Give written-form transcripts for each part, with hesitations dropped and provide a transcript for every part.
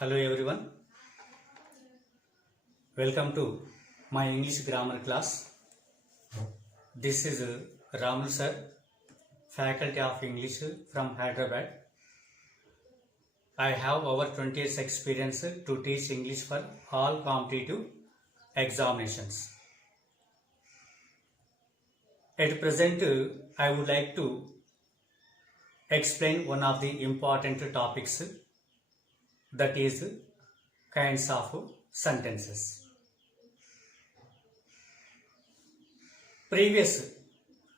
Hello everyone, welcome to my English grammar class. This is Ramul sir, faculty of English from Hyderabad. I have over 20 years experience to teach English for all competitive examinations. At present, I would like to explain one of the important topics, that is kinds of sentences.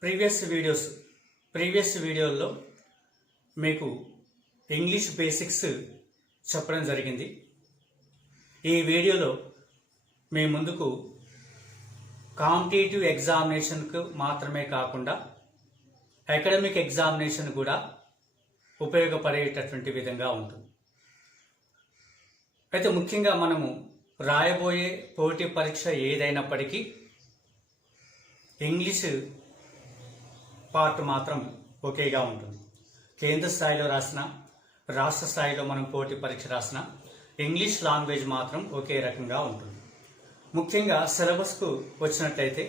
Previous వీడియోల్లో మీకు English basics చెప్పడం జరిగింది. ఈ వీడియోలో మీ ముందుకు competitive ఎగ్జామినేషన్కు మాత్రమే కాకుండా academic examination కూడా ఉపయోగపడేటటువంటి విధంగా ఉంటుంది. అయితే ముఖ్యంగా మనము రాయబోయే పోటీ పరీక్ష ఏదైనప్పటికీ ఇంగ్లీష్ పార్ట్ మాత్రం ఒకేగా ఉంటుంది. కేంద్ర స్థాయిలో రాసిన, రాష్ట్ర స్థాయిలో మనం పోటీ పరీక్ష రాసిన ఇంగ్లీష్ లాంగ్వేజ్ మాత్రం ఒకే రకంగా ఉంటుంది. ముఖ్యంగా సిలబస్కు వచ్చినట్లయితే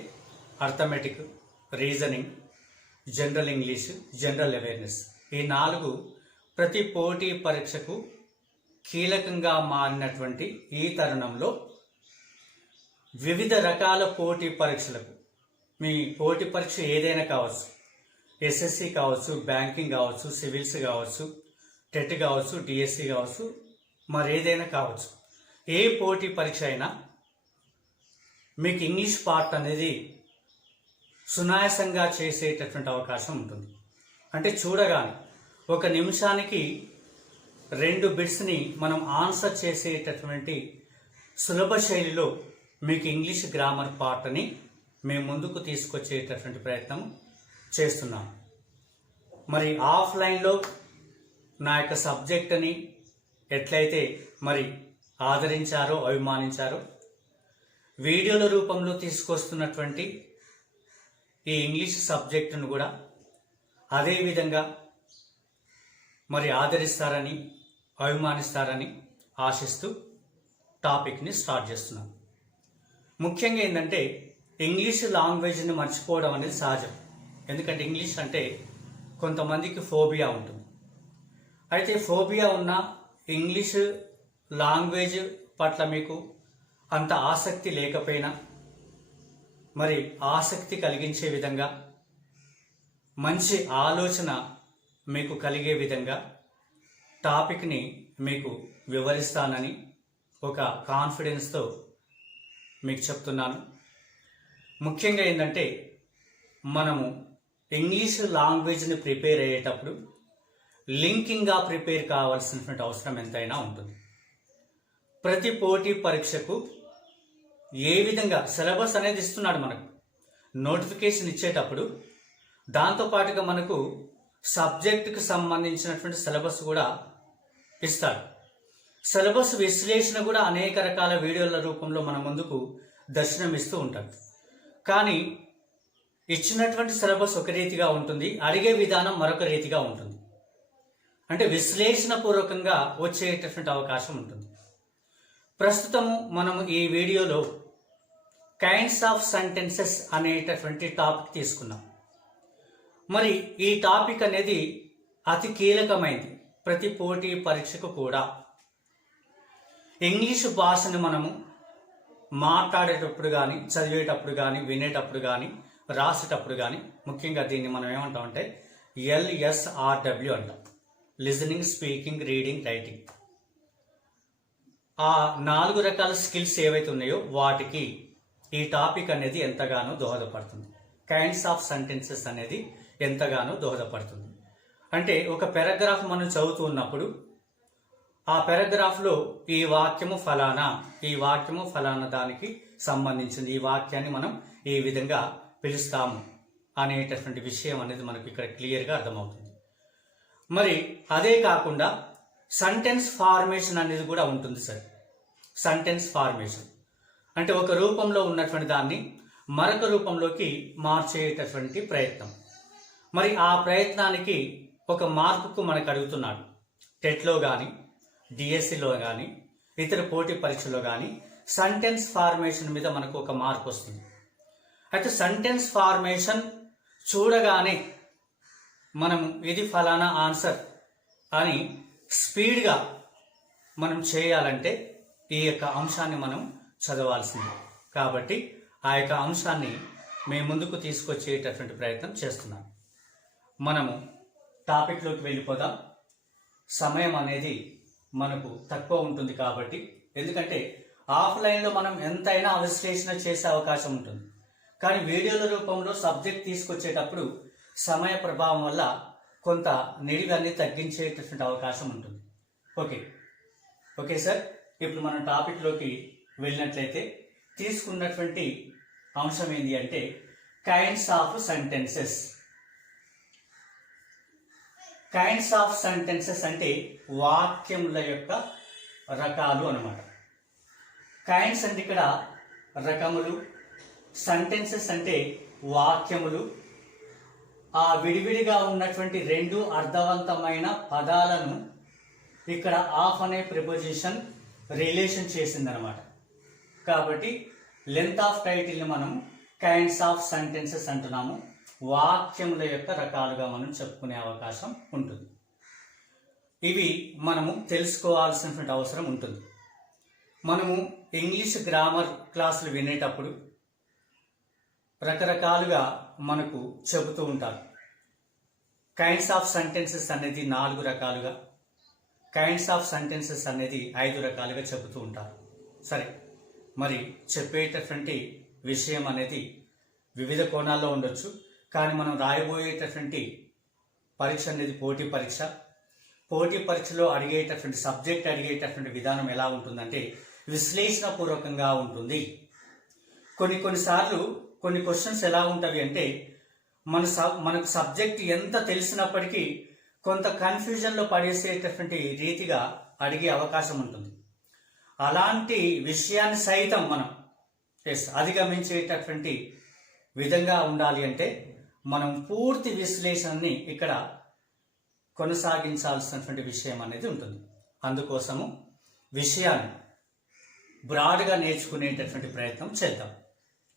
arithmetic, reasoning, general English, general awareness, ఈ 4 ప్రతి పోటీ పరీక్షకు కీలకంగా మారినటువంటి ఈ తరుణంలో వివిధ రకాల పోటీ పరీక్షలకు, మీ పోటీ పరీక్ష ఏదైనా కావచ్చు, ఎస్ఎస్సి కావచ్చు, బ్యాంకింగ్ కావచ్చు, సివిల్స్ కావచ్చు, టెట్ కావచ్చు, డిఎస్సి కావచ్చు, మరేదైనా కావచ్చు, ఏ పోటీ పరీక్ష అయినా మీకు ఇంగ్లీష్ పార్ట్ అనేది సునాయాసంగా చేసేటటువంటి అవకాశం ఉంటుంది. అంటే చూడగానే 1 నిమిషానికి 2 బిట్స్ని మనం ఆన్సర్ చేసేటటువంటి సులభ శైలిలో మీకు ఇంగ్లీష్ గ్రామర్ పార్ట్ని మేము ముందుకు తీసుకొచ్చేటటువంటి ప్రయత్నం చేస్తున్నాం. మరి ఆఫ్లైన్లో నా యొక్క సబ్జెక్టుని ఎట్లయితే మరి ఆదరించారో, అభిమానించారో, వీడియోల రూపంలో తీసుకొస్తున్నటువంటి ఈ ఇంగ్లీష్ సబ్జెక్టును కూడా అదేవిధంగా మరి ఆదరిస్తారని, అభిమానిస్తారని ఆశిస్తూ టాపిక్ని స్టార్ట్ చేస్తున్నాం. ముఖ్యంగా ఏంటంటే ఇంగ్లీష్ లాంగ్వేజ్ని మర్చిపోవడం అనేది సహజం. ఎందుకంటే ఇంగ్లీష్ అంటే కొంతమందికి ఫోబియా ఉంటుంది. అయితే ఫోబియా ఉన్న ఇంగ్లీష్ లాంగ్వేజ్ పట్ల మీకు అంత ఆసక్తి లేకపోయినా మరి ఆసక్తి కలిగించే విధంగా, మంచి ఆలోచన మీకు కలిగే విధంగా టాపిక్ని మీకు వివరిస్తానని ఒక కాన్ఫిడెన్స్తో మీకు చెప్తున్నాను. ముఖ్యంగా ఏంటంటే మనము ఇంగ్లీష్ లాంగ్వేజ్ని ప్రిపేర్ అయ్యేటప్పుడు లింకింగ్గా ప్రిపేర్ కావాల్సినటువంటి అవసరం ఎంతైనా ఉంటుంది. ప్రతి పోటీ పరీక్షకు ఏ విధంగా సిలబస్ అనేది ఇస్తున్నాడు మనకు, నోటిఫికేషన్ ఇచ్చేటప్పుడు దాంతోపాటుగా మనకు సబ్జెక్టుకు సంబంధించినటువంటి సిలబస్ కూడా ఇస్తాడు. సిలబస్ విశ్లేషణ కూడా అనేక రకాల వీడియోల రూపంలో మన ముందుకు దర్శనమిస్తూ ఉంటాడు. కానీ ఇచ్చినటువంటి సిలబస్ ఒక రీతిగా ఉంటుంది, అడిగే విధానం మరొక రీతిగా ఉంటుంది. అంటే విశ్లేషణ పూర్వకంగా వచ్చేటటువంటి అవకాశం ఉంటుంది. ప్రస్తుతము మనము ఈ వీడియోలో కైండ్స్ ఆఫ్ సెంటెన్సెస్ అనేటటువంటి టాపిక్ తీసుకున్నాం. మరి ఈ టాపిక్ అనేది అతి కీలకమైంది ప్రతి పోటీ పరీక్షకు కూడా. ఇంగ్లీష్ భాషను మనము మాట్లాడేటప్పుడు కానీ, చదివేటప్పుడు కానీ, వినేటప్పుడు కానీ, రాసేటప్పుడు కానీ, ముఖ్యంగా దీన్ని మనం ఏమంటామంటే LSRW అంటాం, లిజనింగ్, స్పీకింగ్, రీడింగ్, రైటింగ్. ఆ 4 రకాల స్కిల్స్ ఏవైతే ఉన్నాయో వాటికి ఈ టాపిక్ అనేది ఎంతగానో దోహదపడుతుంది. కైండ్స్ ఆఫ్ సెంటెన్సెస్ అనేది ఎంతగానో దోహదపడుతుంది. అంటే ఒక పారాగ్రాఫ్ మనం చదువుతూ ఉన్నప్పుడు ఆ పారాగ్రాఫ్లో ఈ వాక్యము ఫలానా, ఈ వాక్యము ఫలానా దానికి సంబంధించింది, ఈ వాక్యాన్ని మనం ఈ విధంగా పిలుస్తాము అనేటటువంటి విషయం అనేది మనకు ఇక్కడ క్లియర్గా అర్థమవుతుంది. మరి అదే కాకుండా సెంటెన్స్ ఫార్మేషన్ అనేది కూడా ఉంటుంది సార్. సెంటెన్స్ ఫార్మేషన్ అంటే ఒక రూపంలో ఉన్నటువంటి దాన్ని మరొక రూపంలోకి మార్చేటటువంటి ప్రయత్నం. మరి ఆ ప్రయత్నానికి ఒక మార్కుకు మనకు అడుగుతున్నాడు. టెట్లో కానీ, డిఎస్సిలో కానీ ఇతర పోటీ పరీక్షలో కానీ సెంటెన్స్ ఫార్మేషన్ మీద మనకు ఒక మార్క్ వస్తుంది. అయితే సెంటెన్స్ ఫార్మేషన్ చూడగానే మనం ఇది ఫలానా ఆన్సర్ అని స్పీడ్గా మనం చేయాలంటే ఈ యొక్క అంశాన్ని మనం చదవాల్సింది. కాబట్టి ఆ యొక్క అంశాన్ని మేము ముందుకు తీసుకొచ్చేటటువంటి ప్రయత్నం చేస్తున్నాం. మనము టాపిక్లోకి వెళ్ళిపోదాం. సమయం అనేది మనకు తక్కువ ఉంటుంది కాబట్టి, ఎందుకంటే ఆఫ్లైన్లో మనం ఎంతైనా విశ్లేషణ చేసే అవకాశం ఉంటుంది. కానీ వీడియోల రూపంలో సబ్జెక్ట్ తీసుకొచ్చేటప్పుడు సమయ ప్రభావం వల్ల కొంత నిడివన్నీ తగ్గించేటటువంటి అవకాశం ఉంటుంది. ఓకే సార్, ఇప్పుడు మనం టాపిక్లోకి వెళ్ళినట్లయితే తీసుకున్నటువంటి అంశం ఏంటి అంటే kinds of sentences. Kinds of sentences అంటే వాక్యముల యొక్క రకాలు అన్నమాట. కైండ్స్ అంటే ఇక్కడ రకములు, సెంటెన్సెస్ అంటే వాక్యములు. ఆ విడివిడిగా ఉన్నటువంటి రెండు అర్థవంతమైన పదాలను ఇక్కడ ఆఫ్ అనే ప్రిపోజిషన్ రిలేషన్ చేసిందనమాట. కాబట్టి లెంత్ ఆఫ్ టైటిల్ని మనం కైండ్స్ ఆఫ్ సెంటెన్సెస్ అంటున్నాము. వాక్యముల యొక్క రకాలుగా మనం చెప్పుకునే అవకాశం ఉంటుంది. ఇవి మనము తెలుసుకోవాల్సినటువంటి అవసరం ఉంటుంది. మనము ఇంగ్లీష్ గ్రామర్ క్లాసులు వినేటప్పుడు రకరకాలుగా మనకు చెబుతూ ఉంటారు. కైండ్స్ ఆఫ్ సెంటెన్సెస్ అనేది 4 రకాలుగా, కైండ్స్ ఆఫ్ సెంటెన్సెస్ అనేది 5 రకాలుగా చెబుతూ ఉంటారు. సరే, మరి చెప్పేటటువంటి విషయం అనేది వివిధ కోణాల్లో ఉండొచ్చు. కానీ మనం రాయబోయేటటువంటి పరీక్ష అనేది పోటీ పరీక్ష. పోటీ పరీక్షలో అడిగేటటువంటి సబ్జెక్ట్ అడిగేటటువంటి విధానం ఎలా ఉంటుందంటే విశ్లేషణపూర్వకంగా ఉంటుంది. కొన్నిసార్లు కొన్ని క్వశ్చన్స్ ఎలా ఉంటాయి అంటే మనకు సబ్జెక్ట్ ఎంత తెలిసినప్పటికీ కొంత కన్ఫ్యూజన్లో పడేసేటటువంటి రీతిగా అడిగే అవకాశం ఉంటుంది. అలాంటి విషయాన్ని సైతం మనం అధిగమించేటటువంటి విధంగా ఉండాలి అంటే మనం పూర్తి విశ్లేషణని ఇక్కడ కొనసాగించాల్సినటువంటి విషయం అనేది ఉంటుంది. అందుకోసము విషయాన్ని బ్రాడ్గా నేర్చుకునేటటువంటి ప్రయత్నం చేద్దాం.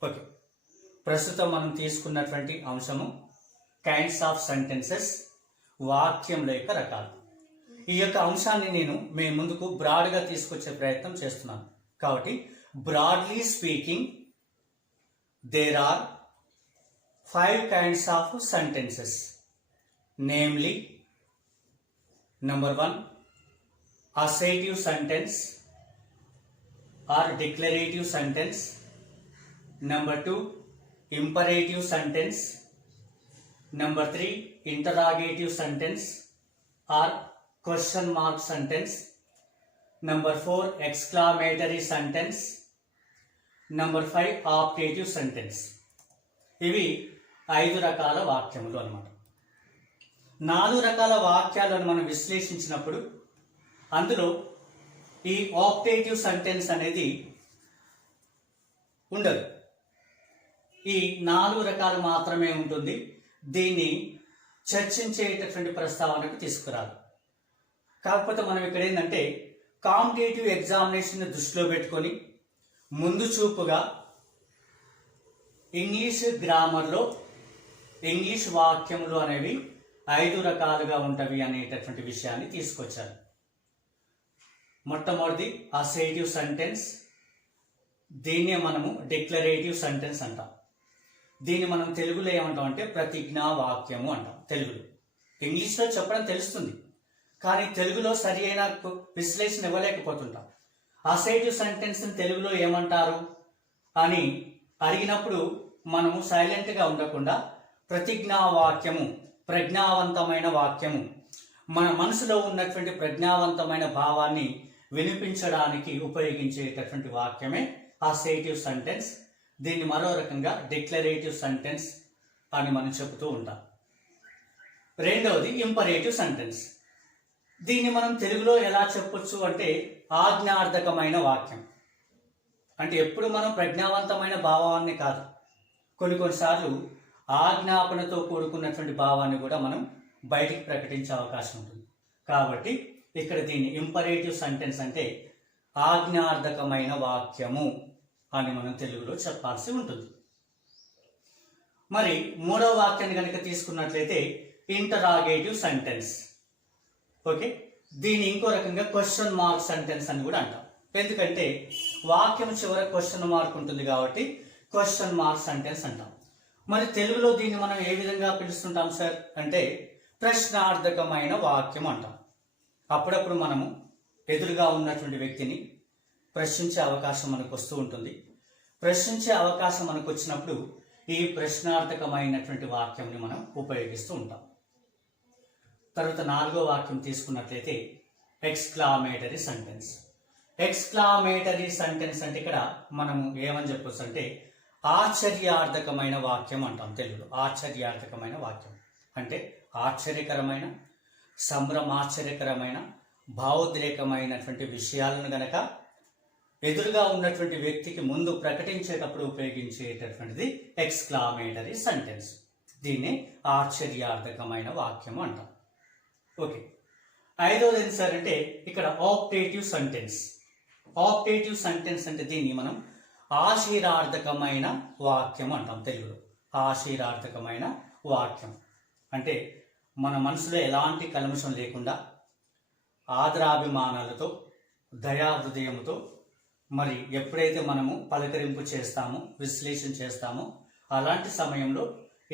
ఓకే, ప్రస్తుతం మనం తీసుకున్నటువంటి అంశము కైండ్స్ ఆఫ్ సెంటెన్సెస్, వాక్యముల యొక్క రకాలు. ఈ యొక్క అంశాన్ని నేను మీ ముందుకు బ్రాడ్గా తీసుకొచ్చే ప్రయత్నం చేస్తున్నాను. కాబట్టి broadly speaking there are 5 kinds of sentences, namely number 1 assertive sentence or declarative sentence, number 2 imperative sentence, number 3 interrogative sentence or question mark sentence, number 4 exclamatory sentence, number 5 optative sentence. ఇవి 5 రకాల వాక్యములు అన్నమాట. 4 రకాల వాక్యాలను మనం విశ్లేషించినప్పుడు అందులో ఈ ఆప్టేటివ్ సెంటెన్స్ అనేది ఉండదు. ఈ 4 రకాలు మాత్రమే ఉంటుంది. దీన్ని చర్చించేటటువంటి ప్రస్తావనకు తీసుకురాదు. కాకపోతే మనం ఇక్కడ ఏంటంటే కాంపిటేటివ్ ఎగ్జామినేషన్ దృష్టిలో పెట్టుకొని ముందు చూపుగా ఇంగ్లీష్ గ్రామర్లో ఇంగ్లీష్ వాక్యములు అనేవి 5 రకాలుగా ఉంటవి అనేటటువంటి విషయాన్ని తీసుకొచ్చారు. మొట్టమొదటిది అసర్టివ్ సెంటెన్స్. దీన్నే మనము డిక్లరేటివ్ సెంటెన్స్ అంటాం. దీన్ని మనం తెలుగులో ఏమంటాం అంటే ప్రతిజ్ఞా వాక్యము అంటాం. తెలుగులో, ఇంగ్లీష్లో చెప్పడం తెలుస్తుంది కానీ తెలుగులో సరి అయిన విశ్లేషణ ఇవ్వలేకపోతుంటాం. అసర్టివ్ సెంటెన్స్ తెలుగులో ఏమంటారు అని అడిగినప్పుడు మనము సైలెంట్గా ఉండకుండా ప్రతిజ్ఞా వాక్యము, ప్రజ్ఞావంతమైన వాక్యము, మన మనసులో ఉన్నటువంటి ప్రజ్ఞావంతమైన భావాన్ని వినిపించడానికి ఉపయోగించేటటువంటి వాక్యమే అసర్టివ్ సెంటెన్స్. దీన్ని మరో రకంగా డిక్లరేటివ్ సెంటెన్స్ అని మనం చెబుతూ ఉంటాం. రెండవది ఇంపరేటివ్ సెంటెన్స్. దీన్ని మనం తెలుగులో ఎలా చెప్పొచ్చు అంటే ఆజ్ఞార్థకమైన వాక్యం. అంటే ఎప్పుడు మనం ప్రజ్ఞావంతమైన భావాన్ని కాదు, కొన్నిసార్లు ఆజ్ఞాపనతో కూడుకున్నటువంటి భావాన్ని కూడా మనం బయటికి ప్రకటించే అవకాశం ఉంటుంది. కాబట్టి ఇక్కడ దీన్ని ఇంపరేటివ్ సెంటెన్స్ అంటే ఆజ్ఞార్థకమైన వాక్యము అని మనం తెలుగులో చెప్పాల్సి ఉంటుంది. మరి మూడవ వాక్యాన్ని కనుక తీసుకున్నట్లయితే ఇంటరాగేటివ్ సెంటెన్స్. ఓకే, దీని ఇంకో రకంగా క్వశ్చన్ మార్క్ సెంటెన్స్ అని కూడా అంటాం. ఎందుకంటే వాక్యం చివర క్వశ్చన్ మార్క్ ఉంటుంది కాబట్టి క్వశ్చన్ మార్క్ సెంటెన్స్ అంటాం. మరి తెలుగులో దీన్ని మనం ఏ విధంగా పిలుస్తుంటాం సార్ అంటే ప్రశ్నార్థకమైన వాక్యం అంటాం. అప్పుడప్పుడు మనము ఎదురుగా ఉన్నటువంటి వ్యక్తిని ప్రశ్నించే అవకాశం మనకు వస్తూ ఉంటుంది. ప్రశ్నించే అవకాశం మనకు వచ్చినప్పుడు ఈ ప్రశ్నార్థకమైనటువంటి వాక్యంని మనం ఉపయోగిస్తూ ఉంటాం. తర్వాత నాలుగో వాక్యం తీసుకున్నట్లయితే ఎక్స్క్లామేటరీ సెంటెన్స్. ఎక్స్క్లామేటరీ సెంటెన్స్ అంటే ఇక్కడ మనము ఏమని చెప్పొచ్చు అంటే ఆశ్చర్యార్థకమైన వాక్యం అంటాం తెలుగులో. ఆశ్చర్యార్థకమైన వాక్యం అంటే ఆశ్చర్యకరమైన, సంభ్రమాశ్చర్యకరమైన, భావోద్రేకమైనటువంటి విషయాలను గనక ఎదురుగా ఉన్నటువంటి వ్యక్తికి ముందు ప్రకటించేటప్పుడు ఉపయోగించేటటువంటిది ఎక్స్క్లామేటరీ సెంటెన్స్. దీన్ని ఆశ్చర్యార్థకమైన వాక్యం అంటాం. ఓకే, ఐదవది ఏంటి సార్ అంటే ఇక్కడ ఆప్టేటివ్ సెంటెన్స్. ఆప్టేటివ్ సెంటెన్స్ అంటే దీన్ని మనం ఆశీర్వాదకమైన వాక్యం అంటాం తెలుగులో. ఆశీర్వాదకమైన వాక్యం అంటే మన మనసులో ఎలాంటి కల్మషం లేకుండా ఆదరాభిమానాలతో, దయా హృదయంతో మరి ఎప్పుడైతే మనము పలకరింపు చేస్తామో, విశ్లేషణ చేస్తామో అలాంటి సమయంలో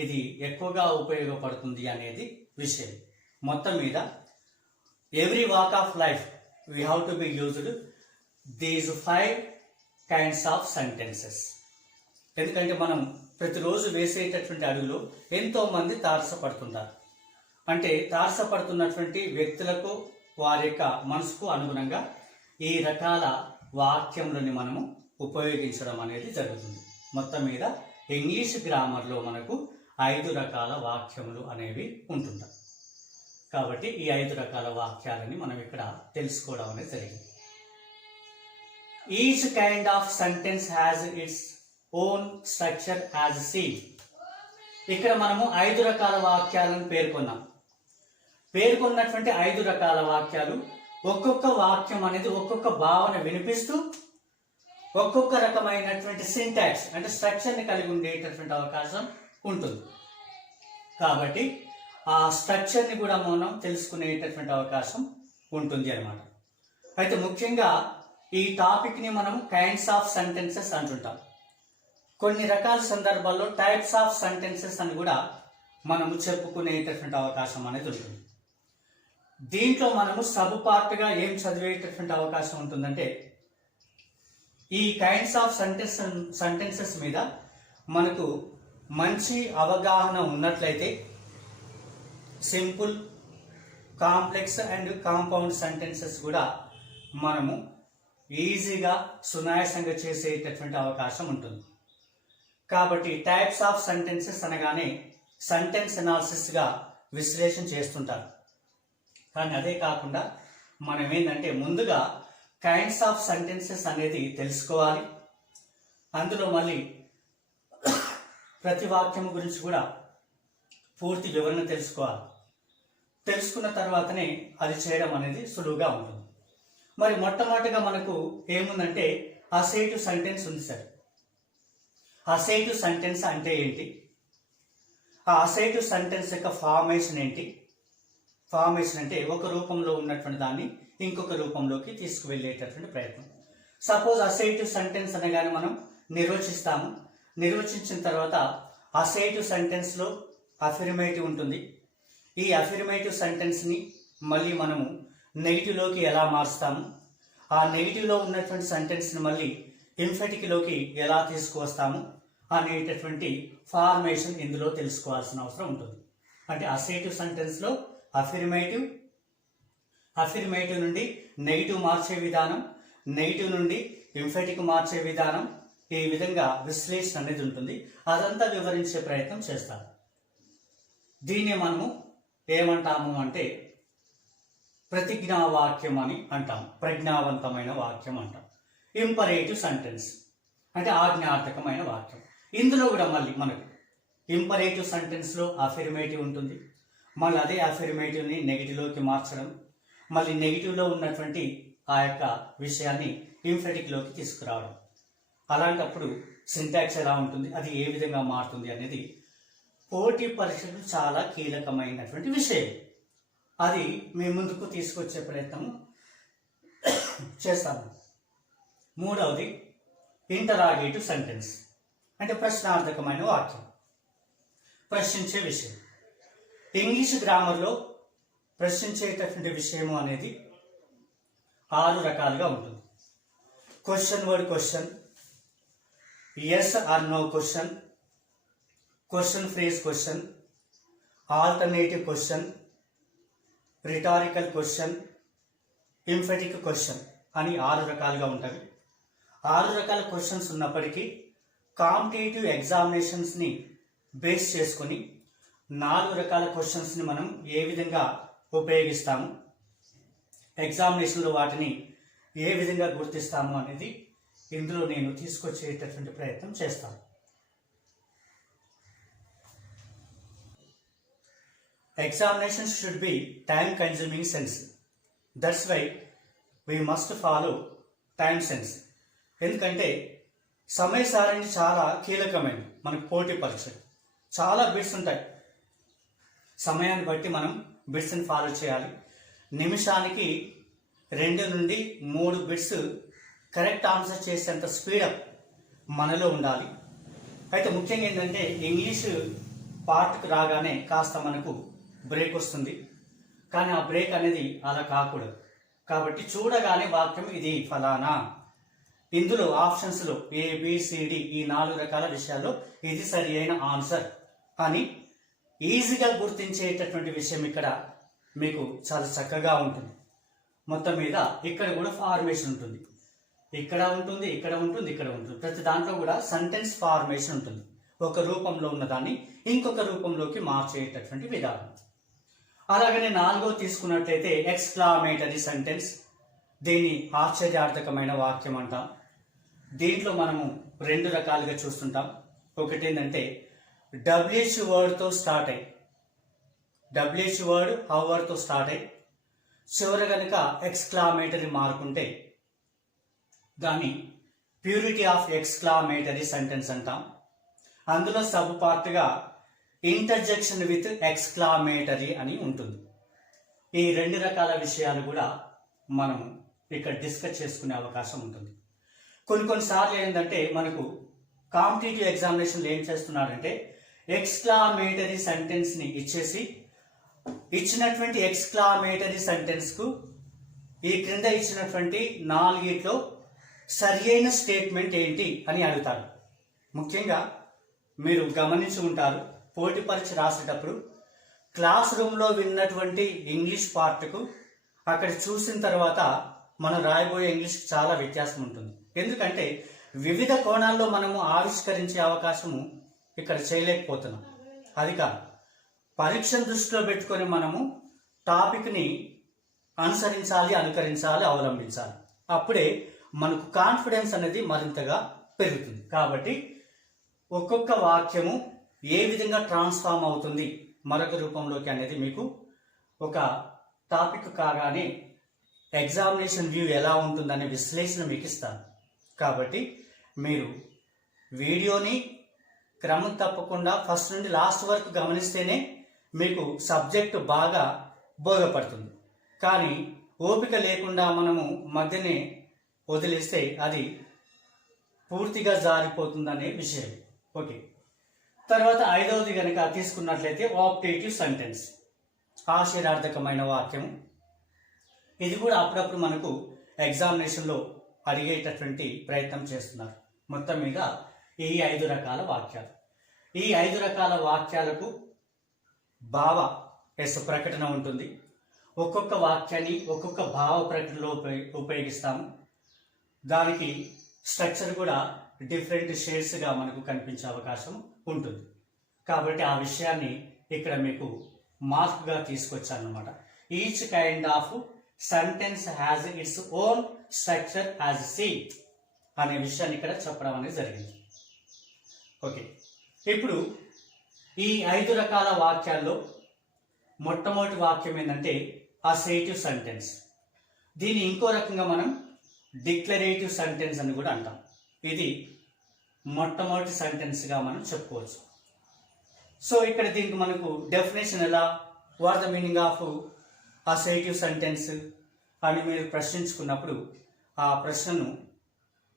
ఇది ఎక్కువగా ఉపయోగపడుతుంది అనేది విషయం. మొత్తం మీద every walk of life we have to be used these 5 kinds of sentences. ఎందుకంటే మనం ప్రతిరోజు వేసేటటువంటి అడుగులో ఎంతో మంది తారసపడుతుంటారు. అంటే తారసపడుతున్నటువంటి వ్యక్తులకు వారి యొక్క మనసుకు అనుగుణంగా ఈ రకాల వాక్యములని మనము ఉపయోగించడం అనేది జరుగుతుంది. మొత్తం మీద ఇంగ్లీష్ గ్రామర్లో మనకు 5 రకాల వాక్యములు అనేవి ఉంటుంటాయి. కాబట్టి ఈ 5 రకాల వాక్యాలని మనం ఇక్కడ తెలుసుకోవడం అనేది జరిగింది. Each kind of sentence has its own structure as seen. ఇక్కడ మనము 5 రకాల వాక్యాలను పేర్కొన్నాం. పేర్కొన్నటువంటి 5 రకాల వాక్యాలు ఒక్కొక్క వాక్యం అనేది ఒక్కొక్క భావన వినిపిస్తూ ఒక్కొక్క రకమైనటువంటి సింటాక్స్ అంటే స్ట్రక్చర్ని కలిగి ఉండేటటువంటి అవకాశం ఉంటుంది. కాబట్టి ఆ స్ట్రక్చర్ని కూడా మనం తెలుసుకునేటటువంటి అవకాశం ఉంటుంది అన్నమాట. అయితే ముఖ్యంగా ఈ టాపిక్ని మనం కైండ్స్ ఆఫ్ సెంటెన్సెస్ అంటుంటాం. కొన్ని రకాల సందర్భాల్లో టైప్స్ ఆఫ్ సెంటెన్సెస్ అని కూడా మనము చెప్పుకునేటటువంటి అవకాశం అనేది ఉంటుంది. దీంట్లో మనము సబ్ పార్ట్గా ఏం చదివేటటువంటి అవకాశం ఉంటుందంటే ఈ కైండ్స్ ఆఫ్ సెంటెన్సెస్ మీద మనకు మంచి అవగాహన ఉన్నట్లయితే simple, complex and compound sentences కూడా మనము ఈజీగా సునాయాసంగా చేసేటటువంటి అవకాశం ఉంటుంది. కాబట్టి టైప్స్ ఆఫ్ సెంటెన్సెస్ అనగానే సెంటెన్స్ అనాలిసిస్గా విశ్లేషణ చేస్తుంటారు. కానీ అదే కాకుండా మనం ఏంటంటే ముందుగా కైండ్స్ ఆఫ్ సెంటెన్సెస్ అనేది తెలుసుకోవాలి. అందులో మళ్ళీ ప్రతి వాక్యం గురించి కూడా పూర్తి వివరణ తెలుసుకోవాలి. తెలుసుకున్న తర్వాతనే అది చేయడం అనేది సులువుగా ఉంటుంది. మరి మొట్టమొదటిగా మనకు ఏముందంటే అసేటివ్ సెంటెన్స్ ఉంది సార్. అసేటివ్ సెంటెన్స్ అంటే ఏంటి? ఆ అసేటివ్ సెంటెన్స్ యొక్క ఫార్మేషన్ ఏంటి? ఫార్మేషన్ అంటే ఒక రూపంలో ఉన్నటువంటి దాన్ని ఇంకొక రూపంలోకి తీసుకువెళ్ళేటటువంటి ప్రయత్నం. సపోజ్ అసేటివ్ సెంటెన్స్ అనగానే మనం నిర్వచిస్తాము. నిర్వచించిన తర్వాత అసేటివ్ సెంటెన్స్లో అఫిర్మేటివ్ ఉంటుంది. ఈ అఫిర్మేటివ్ సెంటెన్స్ని మళ్ళీ మనము నెగిటివ్లోకి ఎలా మారుస్తాము, ఆ నెగిటివ్లో ఉన్నటువంటి సెంటెన్స్ని మళ్ళీ ఇంఫెటిక్లోకి ఎలా తీసుకువస్తాము అనేటటువంటి ఫార్మేషన్ ఇందులో తెలుసుకోవాల్సిన అవసరం ఉంటుంది. అంటే అసేటివ్ సెంటెన్స్లో అఫిర్మేటివ్ నుండి నెగిటివ్ మార్చే విధానం, నెగిటివ్ నుండి ఇంఫెటిక్ మార్చే విధానం, ఈ విధంగా విశ్లేషణ అనేది ఉంటుంది. అదంతా వివరించే ప్రయత్నం చేస్తారు. దీన్ని మనము ఏమంటాము అంటే ప్రతిజ్ఞా వాక్యం అని అంటాం. ప్రజ్ఞావంతమైన వాక్యం అంటాం. ఇంపరేటివ్ సెంటెన్స్ అంటే ఆజ్ఞార్థకమైన వాక్యం. ఇందులో కూడా మళ్ళీ మనకు ఇంపరేటివ్ సెంటెన్స్లో అఫిర్మేటివ్ ఉంటుంది. మళ్ళీ అదే అఫిర్మేటివ్ని నెగిటివ్లోకి మార్చడం, మళ్ళీ నెగిటివ్లో ఉన్నటువంటి ఆ యొక్క విషయాన్ని ఇంఫెటిక్లోకి తీసుకురావడం. అలాంటప్పుడు సింటాక్స్ ఎలా ఉంటుంది, అది ఏ విధంగా మారుతుంది అనేది పోటీ పరీక్షకు చాలా కీలకమైనటువంటి విషయం. అది మీ ముందుకు తీసుకొచ్చే ప్రయత్నం చేస్తాము. మూడవది ఇంటరాగేటివ్ సెంటెన్స్, అంటే ప్రశ్నార్థకమైన వాక్యం, ప్రశ్నించే విషయం. ఇంగ్లీష్ గ్రామర్లో ప్రశ్నించేటటువంటి విషయము అనేది 6 రకాలుగా ఉంటుంది. Question word question, yes or no question, question phrase question, alternative question, rhetorical question, emphatic question అని 6 రకాలుగా ఉంటాయి. 6 రకాల క్వశ్చన్స్ ఉన్నప్పటికీ కాంపిటేటివ్ ఎగ్జామినేషన్స్ని బేస్ చేసుకొని 4 రకాల క్వశ్చన్స్ని మనం ఏ విధంగా ఉపయోగిస్తాము, ఎగ్జామినేషన్లో వాటిని ఏ విధంగా గుర్తిస్తాము అనేది ఇందులో నేను తీసుకొచ్చేటటువంటి ప్రయత్నం చేస్తాను. Examination should be time consuming sense. That's why we must follow time sense. ఎందుకంటే సమయ సారణి చాలా కీలకమైనది. మనకు పోటీ పరీక్ష చాలా బిట్స్ ఉంటాయి. సమయాన్ని బట్టి మనం బిట్స్ని ఫాలో చేయాలి. నిమిషానికి 2 నుండి 3 బిట్స్ కరెక్ట్ ఆన్సర్ చేసేంత స్పీడప్ మనలో ఉండాలి. అయితే ముఖ్యంగా ఏంటంటే ఇంగ్లీషు పార్ట్కి రాగానే కాస్త మనకు బ్రేక్ వస్తుంది, కానీ ఆ బ్రేక్ అనేది అలా కాకూడదు. కాబట్టి చూడగానే వాక్యం ఇది ఫలానా, ఇందులో ఆప్షన్స్లో ABCD ఈ 4 రకాల విషయాల్లో ఇది సరి అయిన ఆన్సర్ అని ఈజీగా గుర్తించేటటువంటి విషయం ఇక్కడ మీకు చాలా చక్కగా ఉంటుంది. మొత్తం మీద ఇక్కడ కూడా ఫార్మేషన్ ఉంటుంది, ఇక్కడ ఉంటుంది, ఇక్కడ ఉంటుంది, ఇక్కడ ఉంటుంది. ప్రతి దాంట్లో కూడా సెంటెన్స్ ఫార్మేషన్ ఉంటుంది. ఒక రూపంలో ఉన్నదాన్ని ఇంకొక రూపంలోకి మార్చేటటువంటి విధానం. అలాగనే 4వ తీసుకున్నట్లయితే ఎక్స్క్లామేటరీ సెంటెన్స్, దీన్ని ఆశ్చర్యార్థకమైన వాక్యం అంటాం. దీంట్లో మనము 2 రకాలుగా చూస్తుంటాం. ఒకటి ఏంటంటే WH వర్డ్తో స్టార్ట్ అయ్యి, WH వర్డ్ హవర్తో స్టార్ట్ అయ్యి చివర కనుక ఎక్స్క్లామేటరీ మార్కుంటే దాన్ని ప్యూరిటీ ఆఫ్ ఎక్స్క్లామేటరీ సెంటెన్స్ అంటాం. అందులో సబ్ పార్ట్గా ఇంటర్జెక్షన్ విత్ ఎక్స్క్లామేటరీ అని ఉంటుంది. ఈ 2 రకాల విషయాలు కూడా మనము ఇక్కడ డిస్కస్ చేసుకునే అవకాశం ఉంటుంది. కొన్నిసార్లు ఏంటంటే మనకు కాంపిటేటివ్ ఎగ్జామినేషన్లు ఏం చేస్తున్నారంటే ఎక్స్క్లామేటరీ సెంటెన్స్ని ఇచ్చేసి ఇచ్చినటువంటి ఎక్స్క్లామేటరీ సెంటెన్స్కు ఈ క్రింద ఇచ్చినటువంటి 4 సరి అయిన స్టేట్మెంట్ ఏంటి అని అడుగుతారు. ముఖ్యంగా మీరు గమనించి ఉంటారు, పోటీ పరీక్ష రాసేటప్పుడు క్లాస్ రూమ్లో విన్నటువంటి ఇంగ్లీష్ పార్ట్కు అక్కడ చూసిన తర్వాత మనం రాయబోయే ఇంగ్లీష్కి చాలా వ్యత్యాసం ఉంటుంది. ఎందుకంటే వివిధ కోణాల్లో మనము ఆవిష్కరించే అవకాశము ఇక్కడ చేయలేకపోతున్నాం. అది కాదు, పరీక్షను దృష్టిలో పెట్టుకొని మనము టాపిక్ని అనుసరించాలి, అనుకరించాలి, అవలంబించాలి. అప్పుడే మనకు కాన్ఫిడెన్స్ అనేది మరింతగా పెరుగుతుంది. కాబట్టి ఒక్కొక్క వాక్యము ఏ విధంగా ట్రాన్స్ఫార్మ్ అవుతుంది మరొక రూపంలోకి అనేది మీకు ఒక టాపిక్ కాగానే ఎగ్జామినేషన్ వ్యూ ఎలా ఉంటుందనే విశ్లేషణ మీకు ఇస్తాను. కాబట్టి మీరు వీడియోని క్రమం తప్పకుండా ఫస్ట్ నుండి లాస్ట్ వరకు గమనిస్తేనే మీకు సబ్జెక్టు బాగా బోధపడుతుంది. కానీ ఓపిక లేకుండా మనము మధ్యనే వదిలేస్తే అది పూర్తిగా జారిపోతుందనే విషయం. ఓకే, తర్వాత 5వది కనుక తీసుకున్నట్లయితే ఆప్టేటివ్ సెంటెన్స్, ఆశ్చర్యార్థకమైన వాక్యము. ఇది కూడా అప్పుడప్పుడు మనకు ఎగ్జామినేషన్లో అడిగేటటువంటి ప్రయత్నం చేస్తున్నారు. మొత్తం మీద ఈ 5 రకాల వాక్యాలు, ఈ 5 రకాల వాక్యాలకు భావ ప్రకటన ఉంటుంది. ఒక్కొక్క వాక్యాన్ని ఒక్కొక్క భావ ప్రకటనలో ఉపయోగిస్తాము. దానికి స్ట్రక్చర్ కూడా డిఫరెంట్ షేడ్స్గా మనకు కనిపించే అవకాశం ఉంటుంది. కాబట్టి ఆ విషయాన్ని ఇక్కడ మీకు మార్క్గా తీసుకొచ్చాను అనమాట. Each kind of sentence has its own structure as seen అనే విషయాన్ని ఇక్కడ చెప్పడం అనేది జరిగింది. ఓకే, ఇప్పుడు ఈ 5 రకాల వాక్యాల్లో మొట్టమొదటి వాక్యం ఏంటంటే అసేటివ్ సెంటెన్స్. దీన్ని ఇంకో రకంగా మనం డిక్లరేటివ్ సెంటెన్స్ అని కూడా అంటాం. ఇది మొట్టమొదటి సెంటెన్స్గా మనం చెప్పుకోవచ్చు. సో ఇక్కడ దీనికి మనకు డెఫినేషన్ ఎలా, what the meaning of assertive sentence అని మీరు ప్రశ్నించుకున్నప్పుడు ఆ ప్రశ్నను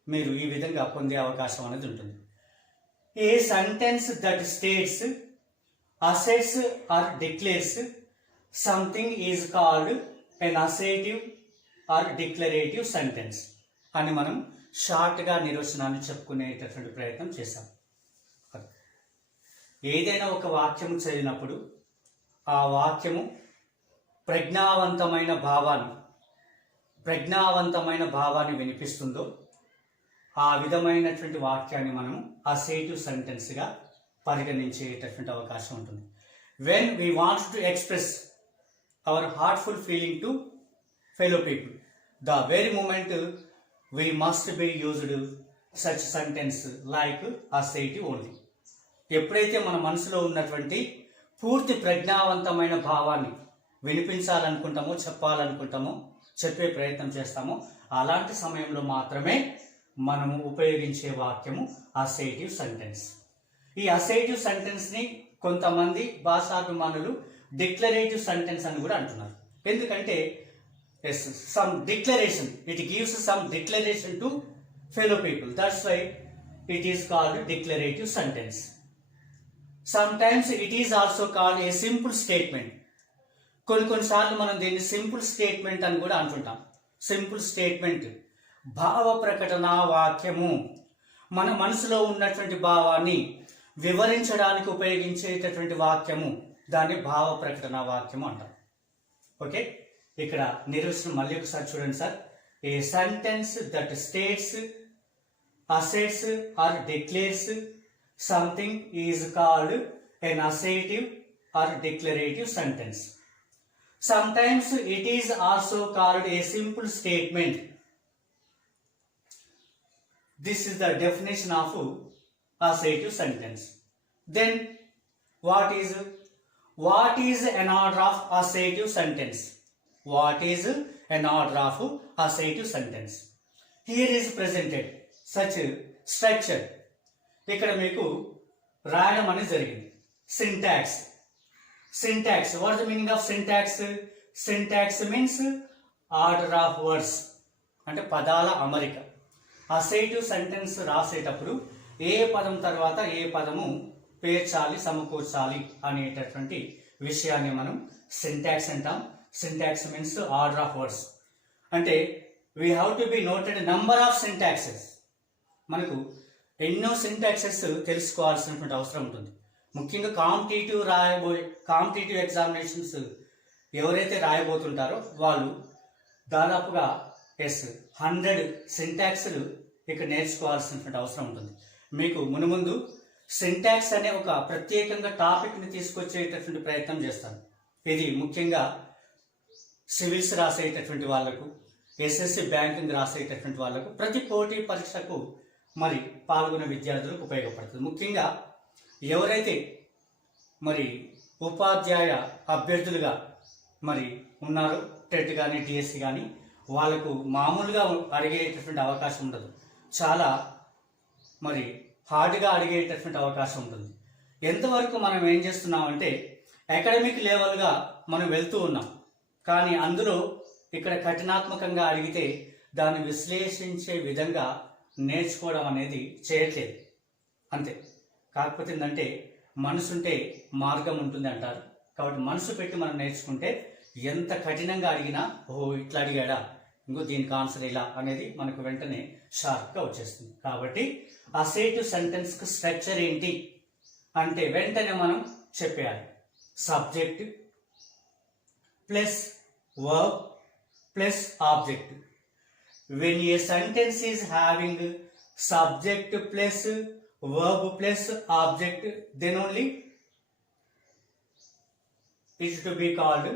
మీరు ఈ విధంగా పొందే అవకాశం అనేది ఉంటుంది. A sentence that states asserts or declares something is called an assertive or declarative sentence అని మనం షార్ట్గా నిర్వచనాన్ని చెప్పుకునేటటువంటి ప్రయత్నం చేశాం. ఏదైనా ఒక వాక్యము చదివినప్పుడు ఆ వాక్యము ప్రజ్ఞావంతమైన భావాన్ని వినిపిస్తుందో ఆ విధమైనటువంటి వాక్యాన్ని మనం అసేటివ్ సెంటెన్స్గా పరిగణించేటటువంటి అవకాశం ఉంటుంది. When we want to express our heartful feeling to fellow people, the very moment we must be used such sentence like assertive only. ఎప్పుడైతే మన మనసులో ఉన్నటువంటి పూర్తి ప్రజ్ఞావంతమైన భావాన్ని వినిపించాలనుకుంటామో, చెప్పే ప్రయత్నం చేస్తామో అలాంటి సమయంలో మాత్రమే మనము ఉపయోగించే వాక్యము అసేటివ్ సెంటెన్స్. ఈ అసేటివ్ సెంటెన్స్ని కొంతమంది భాషాభిమానులు డిక్లరేటివ్ సెంటెన్స్ అని కూడా అంటున్నారు. ఎందుకంటే some declaration, it gives some declaration to fellow people, that's why it is called declarative sentence. Sometimes it is also called a simple statement. కొన్నిసార్లు మనం దీన్ని సింపుల్ స్టేట్మెంట్ అని కూడా అంటుంటాం. సింపుల్ స్టేట్మెంట్ భావ ప్రకటన వాక్యము, మన మనసులో ఉన్నటువంటి భావాన్ని వివరించడానికి ఉపయోగించేటటువంటి వాక్యము, దాన్ని భావ ప్రకటన వాక్యము అంటాం. ఓకే, ఇక్కడ నిర్వచనం మళ్ళీ ఒకసారి చూడండి sir. A sentence that states asserts or declares something is called an assertive or declarative sentence. Sometimes it is also called a simple statement. This is the definition of assertive sentence. Then what is an order of assertive sentence? What is an order of assertive sentence? Here is presented such a structure. ఇక్కడ మీకు రాయడం అనేది జరిగింది. Syntax. What is the meaning of syntax? Syntax means order of words, అంటే పదాల అమరిక. అసేటివ్ sentence రాసేటప్పుడు ఏ పదం తర్వాత ఏ పదము పేర్చాలి, సమకూర్చాలి అనేటటువంటి విషయాన్ని మనం సింటాక్స్ అంటాం. Syntax means order of words. అంటే we have to be noted number of syntaxes. మనకు ఎన్నో సింటాక్సెస్ తెలుసుకోవాల్సినటువంటి అవసరం ఉంటుంది. ముఖ్యంగా కాంపిటేటివ్ ఎగ్జామినేషన్స్ ఎవరైతే రాయబోతుంటారో వాళ్ళు దాదాపుగా 100 సింటాక్స్లు ఇక్కడ నేర్చుకోవాల్సినటువంటి అవసరం ఉంటుంది. మీకు మునుముందు సింటాక్స్ అనే ఒక ప్రత్యేకంగా టాపిక్ని తీసుకొచ్చేటటువంటి ప్రయత్నం చేస్తాను. ఇది ముఖ్యంగా సివిల్స్ రాసేటటువంటి వాళ్లకు, ఎస్ఎస్సి బ్యాంకింగ్ రాసేటటువంటి వాళ్లకు, ప్రతి పోటీ పరీక్షకు మరి పాల్గొనే విద్యార్థులకు ఉపయోగపడుతుంది. ముఖ్యంగా ఎవరైతే మరి ఉపాధ్యాయ అభ్యర్థులుగా మరి ఉన్నారో, టెట్ కానీ డిఎస్సి కానీ, వాళ్ళకు మామూలుగా అడిగేటటువంటి అవకాశం ఉండదు. చాలా మరి హార్డ్గా అడిగేటటువంటి అవకాశం ఉంటుంది. ఎంతవరకు మనం ఏం చేస్తున్నామంటే అకాడమిక్ లెవెల్గా మనం వెళ్తూ ఉన్నాం, కానీ అందులో ఇక్కడ కఠినాత్మకంగా అడిగితే దాన్ని విశ్లేషించే విధంగా నేర్చుకోవడం అనేది చేయట్లేదు. అంతే. కాకపోతే ఏంటంటే మనసుంటే మార్గం ఉంటుంది అంటారు. కాబట్టి మనసు పెట్టి మనం నేర్చుకుంటే ఎంత కఠినంగా అడిగినా ఓహో ఇట్లా అడిగాడా, ఇంకో దీనికి ఆన్సర్ ఇలా అనేది మనకు వెంటనే షార్ప్గా వచ్చేస్తుంది. కాబట్టి అసేటివ్ సెంటెన్స్కి స్ట్రక్చర్ ఏంటి అంటే వెంటనే మనం చెప్పేయాలి. Subject plus verb plus object. when a sentence is having subject plus verb plus object, then only it should be called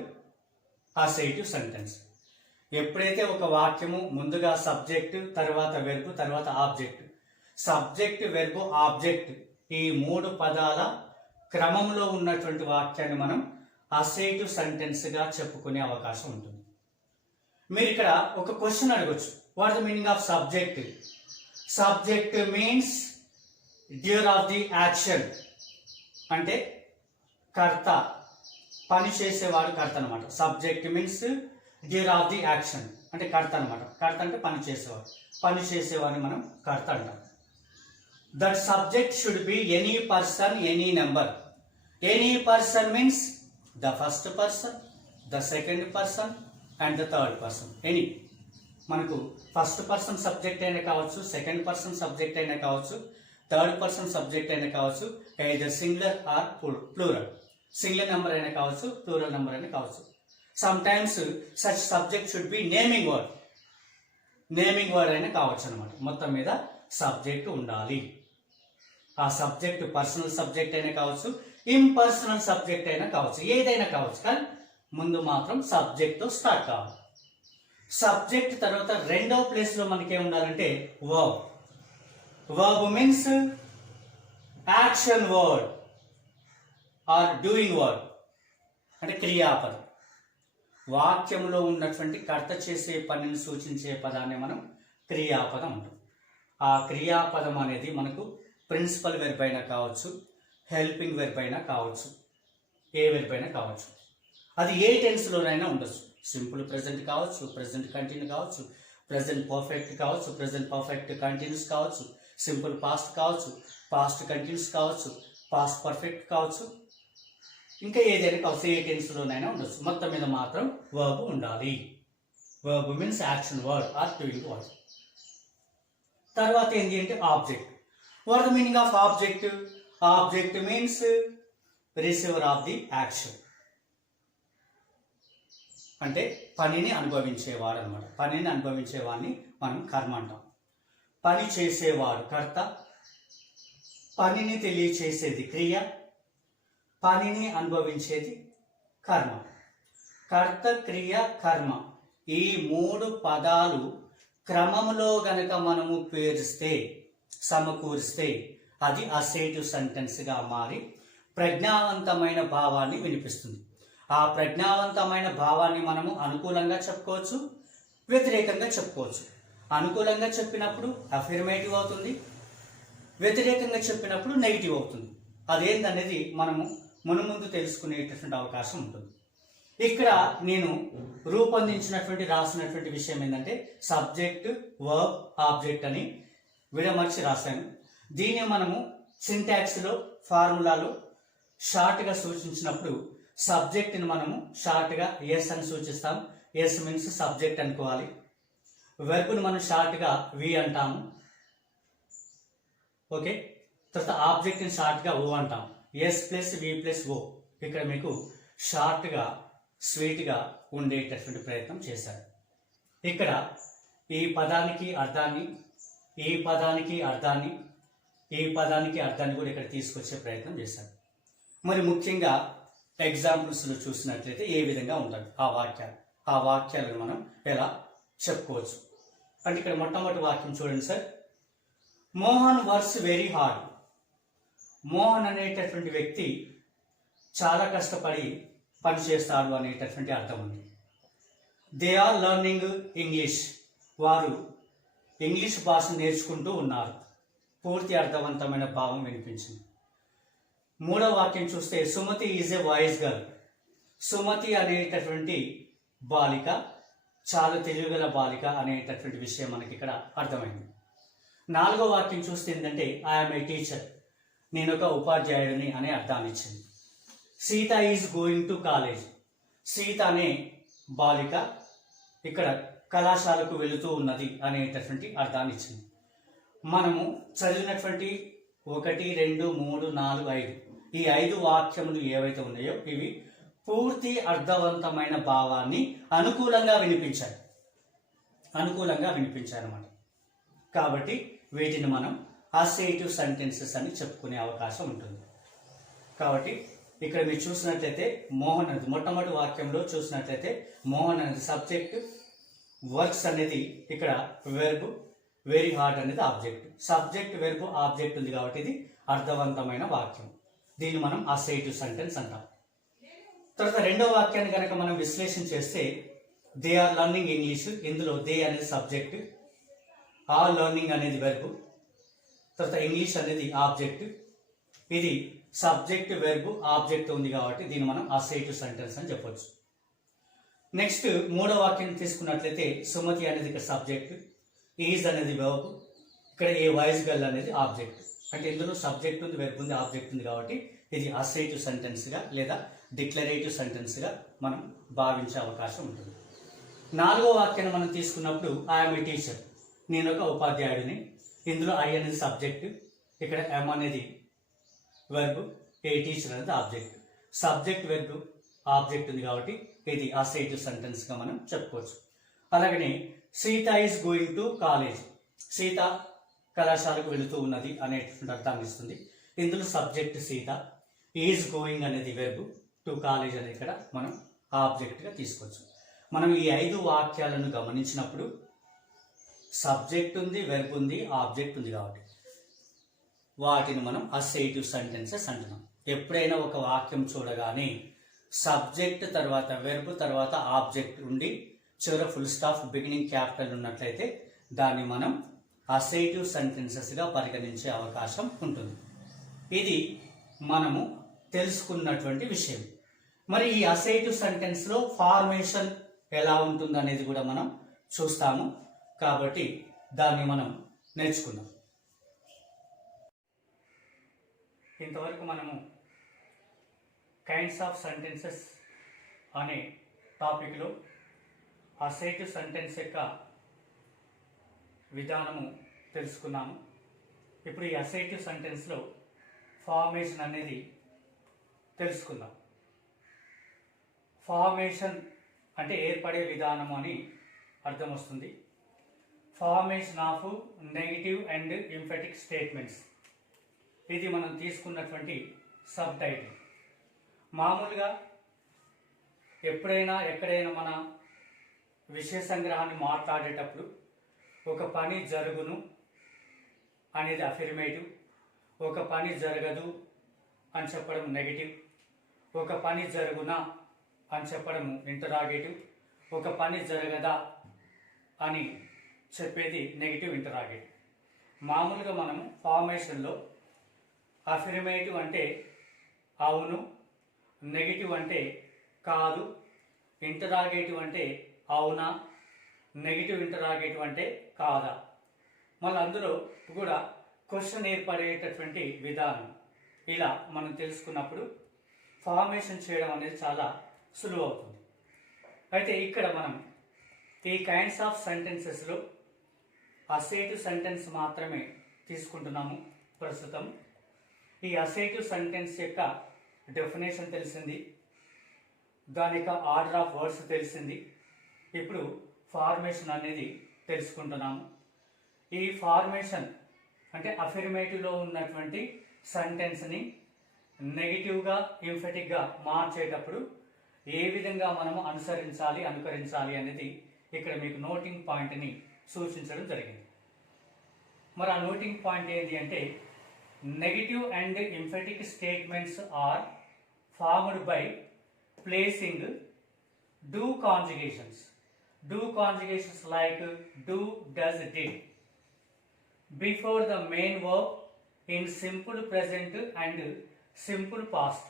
assertive sentence. ఎప్పుడైతే ఒక వాక్యము ముందుగా సబ్జెక్ట్, తర్వాత వెర్బ్, తర్వాత ఆబ్జెక్ట్, సబ్జెక్ట్ వెర్బ్ ఆబ్జెక్ట్ ఈ 3 పదాల క్రమంలో ఉన్నటువంటి వాక్యాన్ని మనం అసేటివ్ సెంటెన్స్గా చెప్పుకునే అవకాశం ఉంటుంది. మీరు ఇక్కడ ఒక క్వశ్చన్ అడగొచ్చు, what the meaning of subject? Subject means డ్యూర్ of the action, అంటే కర్త, పని చేసేవాడు కర్త అనమాట. Subject means డ్యూర్ of the action అంటే కర్త అనమాట. కర్త అంటే పని చేసేవాడు, పని చేసేవాడిని మనం కర్త అంటాం. That subject should be any person, any number. Any person means the first person, the second person and the third person. Any, మనకు ఫస్ట్ పర్సన్ సబ్జెక్ట్ అయినా కావచ్చు, సెకండ్ పర్సన్ సబ్జెక్ట్ అయినా కావచ్చు, థర్డ్ పర్సన్ సబ్జెక్ట్ అయినా కావచ్చు, either singular or plural. Singular number అయినా కావచ్చు, plural number అయినా కావచ్చు. Sometimes such subject should be naming word. Naming word అయినా కావచ్చు అనమాట. మొత్తం మీద సబ్జెక్ట్ ఉండాలి. ఆ సబ్జెక్ట్ పర్సనల్ సబ్జెక్ట్ అయినా కావచ్చు, ఇంపర్సనల్ సబ్జెక్ట్ అయినా కావచ్చు, ఏదైనా కావచ్చు, కానీ ముందు మాత్రం సబ్జెక్ట్ తో స్టార్ట్ కావాలి. సబ్జెక్ట్ తర్వాత రెండో ప్లేస్ లో మనకి ఏం ఉండాలంటే verb. Verb means action word or doing word, అంటే క్రియాపదం. వాక్యంలో ఉన్నటువంటి కర్త చేసే పనిని సూచించే పదాన్ని మనం క్రియాపదం అంటాం. ఆ క్రియాపదం అనేది మనకు ప్రిన్సిపల్ వెర్బ్ అయినా కావచ్చు, హెల్పింగ్ వెర్బ్ అయినా కావచ్చు, ఏ వెర్బ్ అయినా కావచ్చు. అది ఏ టెన్స్లోనైనా ఉండొచ్చు. సింపుల్ ప్రెజెంట్ కావచ్చు, ప్రెజెంట్ కంటిన్యూ కావచ్చు, ప్రెజెంట్ పర్ఫెక్ట్ కావచ్చు, ప్రెజెంట్ పర్ఫెక్ట్ కంటిన్యూస్ కావచ్చు, సింపుల్ పాస్ట్ కావచ్చు, పాస్ట్ కంటిన్యూస్ కావచ్చు, పాస్ట్ పర్ఫెక్ట్ కావచ్చు, ఇంకా ఏదైనా కావచ్చు, ఏ టెన్స్లోనైనా ఉండొచ్చు. మొత్తం మీద మాత్రం వర్బ్ ఉండాలి. Verb means action word or doing word. తర్వాత ఏంటి అంటే object. What the meaning of object? Object means receiver of the action, అంటే పనిని అనుభవించేవాడు అనమాట. పనిని అనుభవించేవాడిని మనం కర్మ అంటాం. పని చేసేవాడు కర్త, పనిని తెలియచేసేది క్రియ, పనిని అనుభవించేది కర్మ. కర్త, క్రియ, కర్మ, ఈ మూడు పదాలు క్రమంలో గనక మనము పేరిస్తే, సమకూరిస్తే అది అసేటివ్ సెంటెన్స్గా మారి ప్రజ్ఞావంతమైన భావాన్ని వినిపిస్తుంది. ఆ ప్రజ్ఞావంతమైన భావాన్ని మనము అనుకూలంగా చెప్పుకోవచ్చు, వ్యతిరేకంగా చెప్పుకోవచ్చు. అనుకూలంగా చెప్పినప్పుడు అఫర్మేటివ్ అవుతుంది, వ్యతిరేకంగా చెప్పినప్పుడు నెగిటివ్ అవుతుంది. అదేంటనేది మనము మునుముందు తెలుసుకునేటటువంటి అవకాశం ఉంటుంది. ఇక్కడ నేను రూపొందించినటువంటి రాసినటువంటి విషయం ఏంటంటే సబ్జెక్ట్, వర్బ్, ఆబ్జెక్ట్ అని విడమర్చి రాశాను. దీన్ని మనము సింటాక్స్లో, ఫార్ములాలో షార్ట్గా సూచించినప్పుడు సబ్జెక్ట్ని మనము షార్ట్గా ఎస్ అని సూచిస్తాం. ఎస్ మీన్స్ సబ్జెక్ట్ అనుకోవాలి. వెర్బ్ని మనం షార్ట్గా వి అంటాము. ఓకే, తర్వాత ఆబ్జెక్ట్ని షార్ట్గా ఓ అంటాం. ఎస్ ప్లస్ వి ప్లస్ ఓ. ఇక్కడ మీకు షార్ట్గా, స్వీట్గా ఉండేటటువంటి ప్రయత్నం చేశారు. ఇక్కడ ఈ పదానికి అర్థాన్ని, ఈ పదానికి అర్థాన్ని, ఈ పదానికి అర్థాన్ని కూడా ఇక్కడ తీసుకొచ్చే ప్రయత్నం చేశారు. మరి ముఖ్యంగా ఎగ్జాంపుల్స్లో చూసినట్లయితే ఏ విధంగా ఉంటుంది ఆ వాక్యాలను మనం ఎలా చెప్పుకోవచ్చు అంటే ఇక్కడ మొట్టమొదటి వాక్యం చూడండి sir. Mohan works very hard. Mohan అనేటటువంటి వ్యక్తి చాలా కష్టపడి పని చేస్తాడు అనేటటువంటి అర్థం ఉంది. They are learning English. వారు ఇంగ్లీష్ భాష నేర్చుకుంటూ ఉన్నారు. పూర్తి అర్థవంతమైన భావం వినిపించింది. మూడవ వాక్యం చూస్తే Sumathi is a voice girl. Sumathi అనేటటువంటి బాలిక చాలా తెలివిగల బాలిక అనేటటువంటి విషయం మనకి ఇక్కడ అర్థమైంది. నాలుగో వాక్యం చూస్తే ఏంటంటే ఐఎమ్ ఏ టీచర్. నేను ఒక ఉపాధ్యాయుడిని అనే అర్థాన్ని ఇచ్చింది. Sita is going to college. Sita అనే బాలిక ఇక్కడ కళాశాలకు వెళుతూ ఉన్నది అనేటటువంటి అర్థాన్ని ఇచ్చింది. మనము చదివినటువంటి 1, 2, 3, 4, 5 ఈ 5 వాక్యములు ఏవైతే ఉన్నాయో ఇవి పూర్తి అర్థవంతమైన భావాన్ని అనుకూలంగా వినిపించారన్నమాట. కాబట్టి వీటిని మనం అసేటివ్ సెంటెన్సెస్ అని చెప్పుకునే అవకాశం ఉంటుంది. కాబట్టి ఇక్కడ మీరు చూసినట్లయితే మోహన్ అనేది మొట్టమొదటి వాక్యంలో చూసినట్లయితే మోహన్ అనేది సబ్జెక్ట్, వర్క్స్ అనేది ఇక్కడ వెర్బ్, వెరీ హార్డ్ అనేది ఆబ్జెక్ట్. సబ్జెక్ట్, వెర్బ్, ఆబ్జెక్ట్ ఉంది కాబట్టి ఇది అర్థవంతమైన వాక్యం. దీన్ని మనం అసేటివ్ సెంటెన్స్ అంటాం. తర్వాత రెండో వాక్యాన్ని కనుక మనం విశ్లేషణ చేస్తే దే ఆర్ లర్నింగ్ ఇంగ్లీష్. ఇందులో దే అనేది సబ్జెక్ట్, ఆర్ లర్నింగ్ అనేది వెర్బ్, తర్వాత ఇంగ్లీష్ అనేది ఆబ్జెక్ట్. ఇది సబ్జెక్ట్ వెర్బ్ ఆబ్జెక్ట్ ఉంది కాబట్టి దీన్ని మనం అసర్టివ్ సెంటెన్స్ అని చెప్పొచ్చు. నెక్స్ట్ మూడో వాక్యం తీసుకున్నట్లయితే సుమతి అనేది ఇక్కడ సబ్జెక్ట్, ఈజ్ అనేది వెర్బ్, ఇక్కడ ఏ వాయిస్ గర్ల్ అనేది ఆబ్జెక్ట్. అంటే ఇందులో సబ్జెక్ట్ ఉంది, వెర్బ్ ఉంది, ఆబ్జెక్ట్ ఉంది కాబట్టి ఇది అసర్టివ్ సెంటెన్స్గా లేదా డిక్లరేటివ్ సెంటెన్స్గా మనం భావించే అవకాశం ఉంటుంది. నాలుగో వాక్యాన్ని మనం తీసుకున్నప్పుడు ఐఎమ్ ఏ టీచర్, నేను ఒక ఉపాధ్యాయుడిని. ఇందులో ఐ అనేది సబ్జెక్ట్, ఇక్కడ ఎమ్ అనేది వెర్బ్, ఏ టీచర్ అనేది ఆబ్జెక్ట్. సబ్జెక్ట్ వెర్బ్ ఆబ్జెక్ట్ ఉంది కాబట్టి ఇది అసర్టివ్ సెంటెన్స్గా మనం చెప్పుకోవచ్చు. అలాగనే Sita is going to college, Sita కళాశాలకు వెళుతూ ఉన్నది అనేటువంటి అర్థాన్ని ఇస్తుంది. ఇందులో సబ్జెక్ట్ సీత, ఈజ్ గోయింగ్ అనేది వెర్బ్, టు కాలేజ్ అనేది ఇక్కడ మనం ఆబ్జెక్ట్గా తీసుకోవచ్చు. మనం ఈ 5 వాక్యాలను గమనించినప్పుడు సబ్జెక్ట్ ఉంది, వెర్బ్ ఉంది, ఆబ్జెక్ట్ ఉంది కాబట్టి వాటిని మనం అసర్టివ్ సెంటెన్సెస్ అంటున్నాం. ఎప్పుడైనా ఒక వాక్యం చూడగానే సబ్జెక్ట్ తర్వాత వెర్బ్ తర్వాత ఆబ్జెక్ట్ ఉండి చివర ఫుల్ స్టాప్ బిగినింగ్ క్యాపిటల్ ఉన్నట్లయితే దాన్ని మనం అసర్టివ్ సెంటెన్సెస్గా పరిగణించే అవకాశం ఉంటుంది. ఇది మనము తెలుసుకున్నటువంటి విషయం. మరి ఈ అసర్టివ్ సెంటెన్స్లో ఫార్మేషన్ ఎలా ఉంటుంది అనేది కూడా మనం చూస్తాము, కాబట్టి దాన్ని మనం నేర్చుకుందాం. ఇంతవరకు మనము కైండ్స్ ఆఫ్ సెంటెన్సెస్ అనే టాపిక్లో అసర్టివ్ సెంటెన్స్ యొక్క విధానము తెలుసుకున్నాము. ఇప్పుడు ఈ అసర్టివ్ సెంటెన్స్లో ఫార్మేషన్ అనేది తెలుసుకుందాం. ఫార్మేషన్ అంటే ఏర్పడే విధానం అని అర్థం వస్తుంది. Formation of negative and emphatic statements, ఇది మనం తీసుకున్నటువంటి సబ్ టైటిల్. మామూలుగా ఎప్పుడైనా ఎక్కడైనా మన విషయ సంగ్రహాన్ని మాట్లాడేటప్పుడు ఒక పని జరుగును అనేది అఫిర్మేటివ్, ఒక పని జరగదు అని చెప్పడం నెగిటివ్, ఒక పని జరుగునా అని చెప్పడం ఇంటరాగేటివ్, ఒక పని జరగదా అని చెప్పేది నెగిటివ్ ఇంటరాగేటివ్. మామూలుగా మనము ఫార్మేషన్లో అఫిర్మేటివ్ అంటే అవును, నెగిటివ్ అంటే కాదు, ఇంటరాగేటివ్ అంటే అవునా, నెగిటివ్ ఇంటరాగేటివ్ అంటే కాదా. మళ్ళీ అందులో కూడా క్వశ్చన్ ఏర్పడేటటువంటి విధానం ఇలా మనం తెలుసుకున్నప్పుడు ఫార్మేషన్ చేయడం అనేది చాలా సులువు అవుతుంది. అయితే ఇక్కడ మనం ఈ కైండ్స్ ఆఫ్ సెంటెన్సెస్లో అసర్టివ్ సెంటెన్స్ మాత్రమే తీసుకుంటున్నాము ప్రస్తుతం. ఈ అసర్టివ్ సెంటెన్స్ యొక్క డెఫినేషన్ తెలిసింది, దాని యొక్క ఆర్డర్ ఆఫ్ వర్డ్స్ తెలిసింది. ఇప్పుడు ఫార్మేషన్ అనేది తెలుసుకుంటున్నాము. ఈ ఫార్మేషన్ అంటే అఫిర్మేటివ్లో ఉన్నటువంటి సెంటెన్స్ని నెగిటివ్గా ఎంఫటిక్గా మార్చేటప్పుడు ఏ విధంగా మనము అనుకరించాలి అనేది ఇక్కడ మీకు నోటింగ్ పాయింట్ని సూచించడం జరిగింది. మరి ఆ నోటింగ్ పాయింట్ ఏంటి అంటే negative and emphatic statements are formed by placing do conjugations like do, does, did before the main verb in simple present and simple past.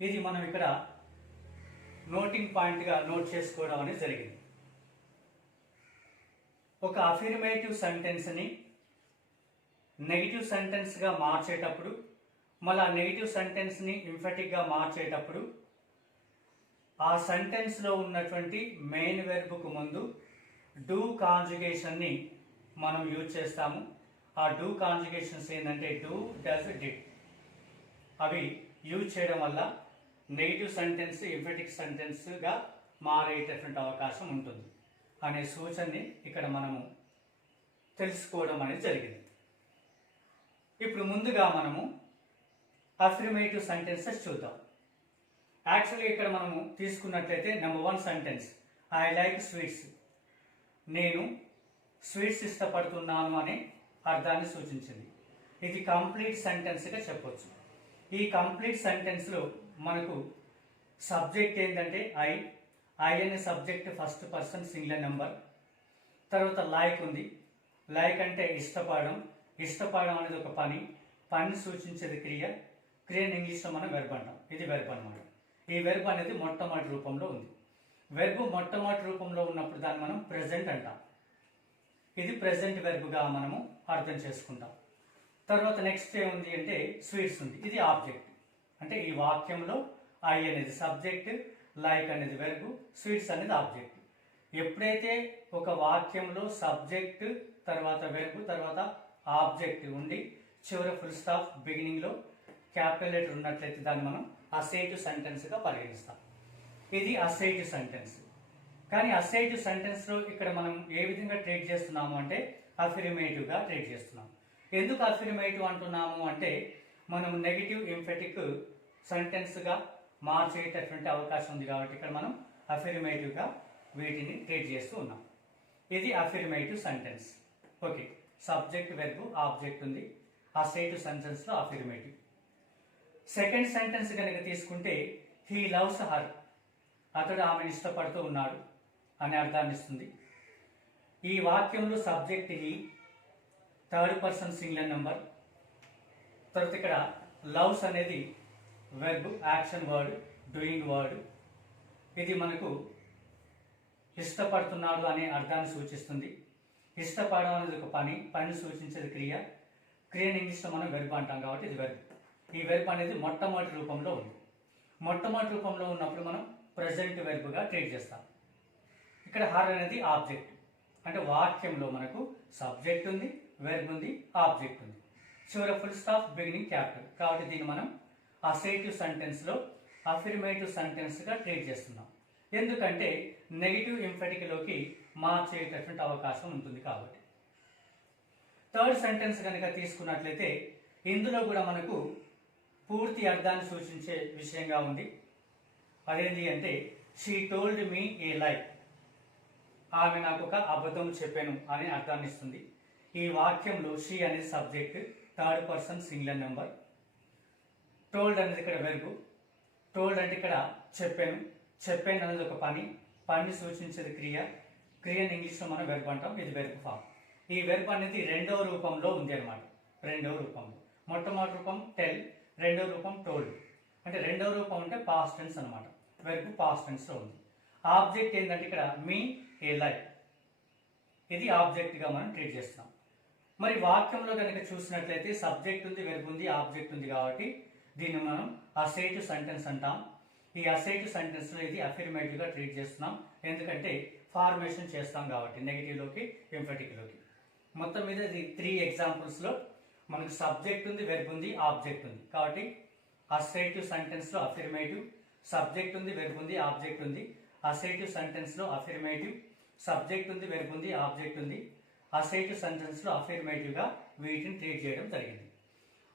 ఇది మనం ఇక్కడ నోటింగ్ పాయింట్గా నోట్ చేసుకోవడం అనేది జరిగింది. ఒక అఫిర్మేటివ్ సెంటెన్స్ని నెగిటివ్ సెంటెన్స్గా మార్చేటప్పుడు, మళ్ళీ ఆ నెగిటివ్ సెంటెన్స్ని ఎంఫటిక్గా మార్చేటప్పుడు ఆ సెంటెన్స్లో ఉన్నటువంటి మెయిన్ వెర్బ్కు ముందు డూ కాంజుగేషన్ని మనం యూజ్ చేస్తాము. ఆ డూ కాంజుగేషన్స్ ఏంటంటే డూ, డస్, డిడ్. అవి యూజ్ చేయడం వల్ల నెగిటివ్ సెంటెన్స్ ఎంఫటిక్ సెంటెన్స్గా మారేటటువంటి అవకాశం ఉంటుంది అనే సూచనని ఇక్కడ మనము తెలుసుకోవడం అనేది జరిగింది. ఇప్పుడు ముందుగా మనము అఫిర్మేటివ్ సెంటెన్సెస్ చూద్దాం. యాక్చువల్గా ఇక్కడ మనము తీసుకున్నట్లయితే number 1 sentence I like sweets, నేను స్వీట్స్ ఇష్టపడుతున్నాను అనే అర్థాన్ని సూచించింది. ఇది కంప్లీట్ సెంటెన్స్గా చెప్పొచ్చు. ఈ కంప్లీట్ సెంటెన్స్లో మనకు సబ్జెక్ట్ ఏంటంటే ఐ అనే subject first person singular number. తర్వాత లైక్ ఉంది. లైక్ అంటే ఇష్టపడడం. ఇష్టపడడం అనేది ఒక పని సూచించేది క్రియని ఇంగ్లీష్లో మనం వెర్బ్ అంటాం. ఇది వెర్బ్ అనమాట. ఈ వెర్బ్ అనేది మొట్టమొదటి రూపంలో ఉంది. వెర్బ్ మొట్టమొదటి రూపంలో ఉన్నప్పుడు దాన్ని మనం ప్రెజెంట్ అంటాం. ఇది ప్రెజెంట్ వెర్బ్గా మనము అర్థం చేసుకుంటాం. తర్వాత నెక్స్ట్ ఏముంది అంటే స్వీట్స్ ఉంది. ఇది ఆబ్జెక్ట్. అంటే ఈ వాక్యంలో ఐ అనేది సబ్జెక్ట్, లైక్ అనేది వెర్బ్, స్వీట్స్ అనేది ఆబ్జెక్ట్. ఎప్పుడైతే ఒక వాక్యంలో సబ్జెక్ట్ తర్వాత వెర్బ్ తర్వాత ఆబ్జెక్ట్ ఉండి చివరి ఫుల్ స్టాప్ బిగినింగ్లో క్యాపిటల్ లెటర్ ఉన్నట్లయితే దాన్ని మనం అసైటివ్ సెంటెన్స్గా పరిగణిస్తాం. ఇది అసైటివ్ సెంటెన్స్. కానీ అసైటివ్ సెంటెన్స్లో ఇక్కడ మనం ఏ విధంగా ట్రీట్ చేస్తున్నాము అంటే అఫిర్మేటివ్గా ట్రీట్ చేస్తున్నాం. ఎందుకు అఫిర్మేటివ్ అంటున్నాము అంటే మనం నెగిటివ్ ఎంఫెటిక్ సెంటెన్స్గా మార్చేటటువంటి అవకాశం ఉంది కాబట్టి ఇక్కడ మనం అఫిర్మేటివ్గా వీటిని ట్రీట్ చేస్తూ ఉన్నాం. ఇది affirmative sentence. Okay, subject verb object ఉంది. అసైటివ్ సెంటెన్స్లో అఫిర్మేటివ్. సెకండ్ సెంటెన్స్ కనుక తీసుకుంటే హీ లవ్స్ హర్, అతడు ఆమెను ఇష్టపడుతూ ఉన్నాడు అనే అర్థాన్ని ఇస్తుంది. ఈ వాక్యంలో subject he, third person singular number. తర్వాత ఇక్కడ లవ్స్ అనేది verb, action word, doing word. ఇది మనకు ఇష్టపడుతున్నాడు అనే అర్థాన్ని సూచిస్తుంది. ఇష్టపడడం అనేది ఒక పని సూచించేది క్రియని ఇంగ్లీష్లో మనం వెర్బ్ అంటాం కాబట్టి ఇది వెర్బ్. ఈ వెర్బ్ అనేది మొట్టమొదటి రూపంలో ఉంది. మొట్టమొదటి రూపంలో ఉన్నప్పుడు మనం ప్రెజెంట్ వెర్బ్గా ట్రీట్ చేస్తాం. ఇక్కడ హర్ అనేది ఆబ్జెక్ట్. అంటే వాక్యంలో మనకు సబ్జెక్ట్ ఉంది, వెర్బ్ ఉంది, ఆబ్జెక్ట్ ఉంది. చివరి ఫుల్ స్టాప్ బిగినింగ్ క్యాపిటల్. కాబట్టి దీన్ని మనం అసైటివ్ సెంటెన్స్లో అఫిర్మేటివ్ సెంటెన్స్గా ట్రీట్ చేస్తున్నాం. ఎందుకంటే నెగిటివ్ ఎంఫెటిక్లోకి మార్చేటటువంటి అవకాశం ఉంటుంది కాబట్టి. థర్డ్ సెంటెన్స్ కనుక తీసుకున్నట్లయితే ఇందులో కూడా మనకు పూర్తి అర్థాన్ని సూచించే విషయంగా ఉంది. అదేంటి అంటే షీ టోల్డ్ మీ ఏ లై, ఆమె నాకు ఒక అబద్ధం చెప్పాను అనే అర్థాన్ని ఇస్తుంది. ఈ వాక్యంలో షీ అనేది subject, third person singular number. Told అనేది ఇక్కడ వెర్బ్. టోల్డ్ అంటే ఇక్కడ చెప్పాను అనేది ఒక పని సూచించేది క్రియని ఇంగ్లీష్లో మనం వెర్బ్ అంటాం. ఇది వెర్బ్ ఫామ్. ఈ వెర్బ్ అనేది రెండవ రూపంలో ఉంది అనమాట. రెండవ రూపంలో మొట్టమొదటి రూపం టెల్, రెండవ రూపం టోల్డ్. అంటే రెండవ రూపం అంటే పాస్ట్ టెన్స్ అనమాట. వెర్బ్ పాస్ట్ టెన్స్లో ఉంది. ఆబ్జెక్ట్ ఏంటంటే ఇక్కడ మీ ఏ లై, ఇది ఆబ్జెక్ట్గా మనం ట్రీట్ చేస్తాం. మరి వాక్యంలో కనుక చూసినట్లయితే సబ్జెక్ట్ ఉంది, వెర్బ్ ఉంది, ఆబ్జెక్ట్ ఉంది కాబట్టి దీన్ని మనం అసైటివ్ సెంటెన్స్ అంటాం. ఈ అసైటివ్ సెంటెన్స్లో ఇది అఫిర్మేటివ్గా ట్రీట్ చేస్తున్నాం. ఎందుకంటే ఫార్మేషన్ చేస్తాం కాబట్టి నెగిటివ్లోకి ఎంఫెటిక్లోకి. మొత్తం మీద ఇది 3 ఎగ్జాంపుల్స్లో మనకు సబ్జెక్ట్ ఉంది, వెర్బ్ ఉంది, ఆబ్జెక్ట్ ఉంది. కాబట్టి అసైటివ్ సెంటెన్స్లో అఫిర్మేటివ్, సబ్జెక్ట్ ఉంది, వెర్బ్ ఉంది, ఆబ్జెక్ట్ ఉంది. అసైటివ్ సెంటెన్స్లో అఫిర్మేటివ్, సబ్జెక్ట్ ఉంది, వెర్బ్ ఉంది, ఆబ్జెక్ట్ ఉంది. అసైటివ్ సెంటెన్స్లో అఫిర్మేటివ్గా వీటిని ట్రీట్ చేయడం జరిగింది.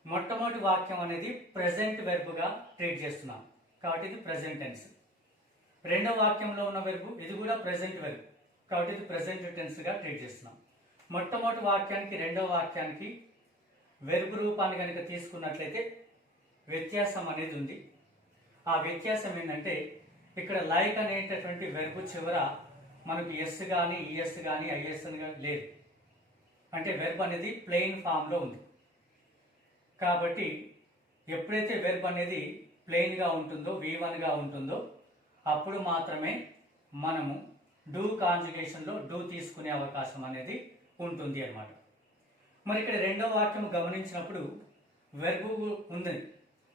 మొట్టమొదటి వాక్యం అనేది ప్రెజెంట్ వెర్బ్గా ట్రీట్ చేస్తున్నాం కాబట్టి ఇది ప్రెజెంట్ టెన్స్. రెండో వాక్యంలో ఉన్న వెర్బ్ ఇది కూడా ప్రెజెంట్ వెర్బ్ కాబట్టి ఇది ప్రెజెంట్ టెన్స్గా ట్రీట్ చేస్తున్నాం. మొట్టమొదటి వాక్యానికి రెండో వాక్యానికి వెర్బ్ రూపాన్ని కనుక తీసుకున్నట్లయితే వ్యత్యాసం అనేది ఉంది. ఆ వ్యత్యాసం ఏంటంటే ఇక్కడ లైక్ అనేటటువంటి వెర్బ్ చివర మనకు ఎస్ కానీ ఈఎస్ కానీ ఐఎస్ అని కానీ లేదు. అంటే వెర్బ్ అనేది ప్లెయిన్ ఫామ్లో ఉంది. కాబట్టి ఎప్పుడైతే వెర్బ్ అనేది ప్లెయిన్గా ఉంటుందో, V1గా ఉంటుందో అప్పుడు మాత్రమే మనము డూ కాంజుగేషన్లో డూ తీసుకునే అవకాశం అనేది ఉంటుంది అన్నమాట. మరి ఇక్కడ రెండో వాక్యం గమనించినప్పుడు వెర్బ్ ఉంది.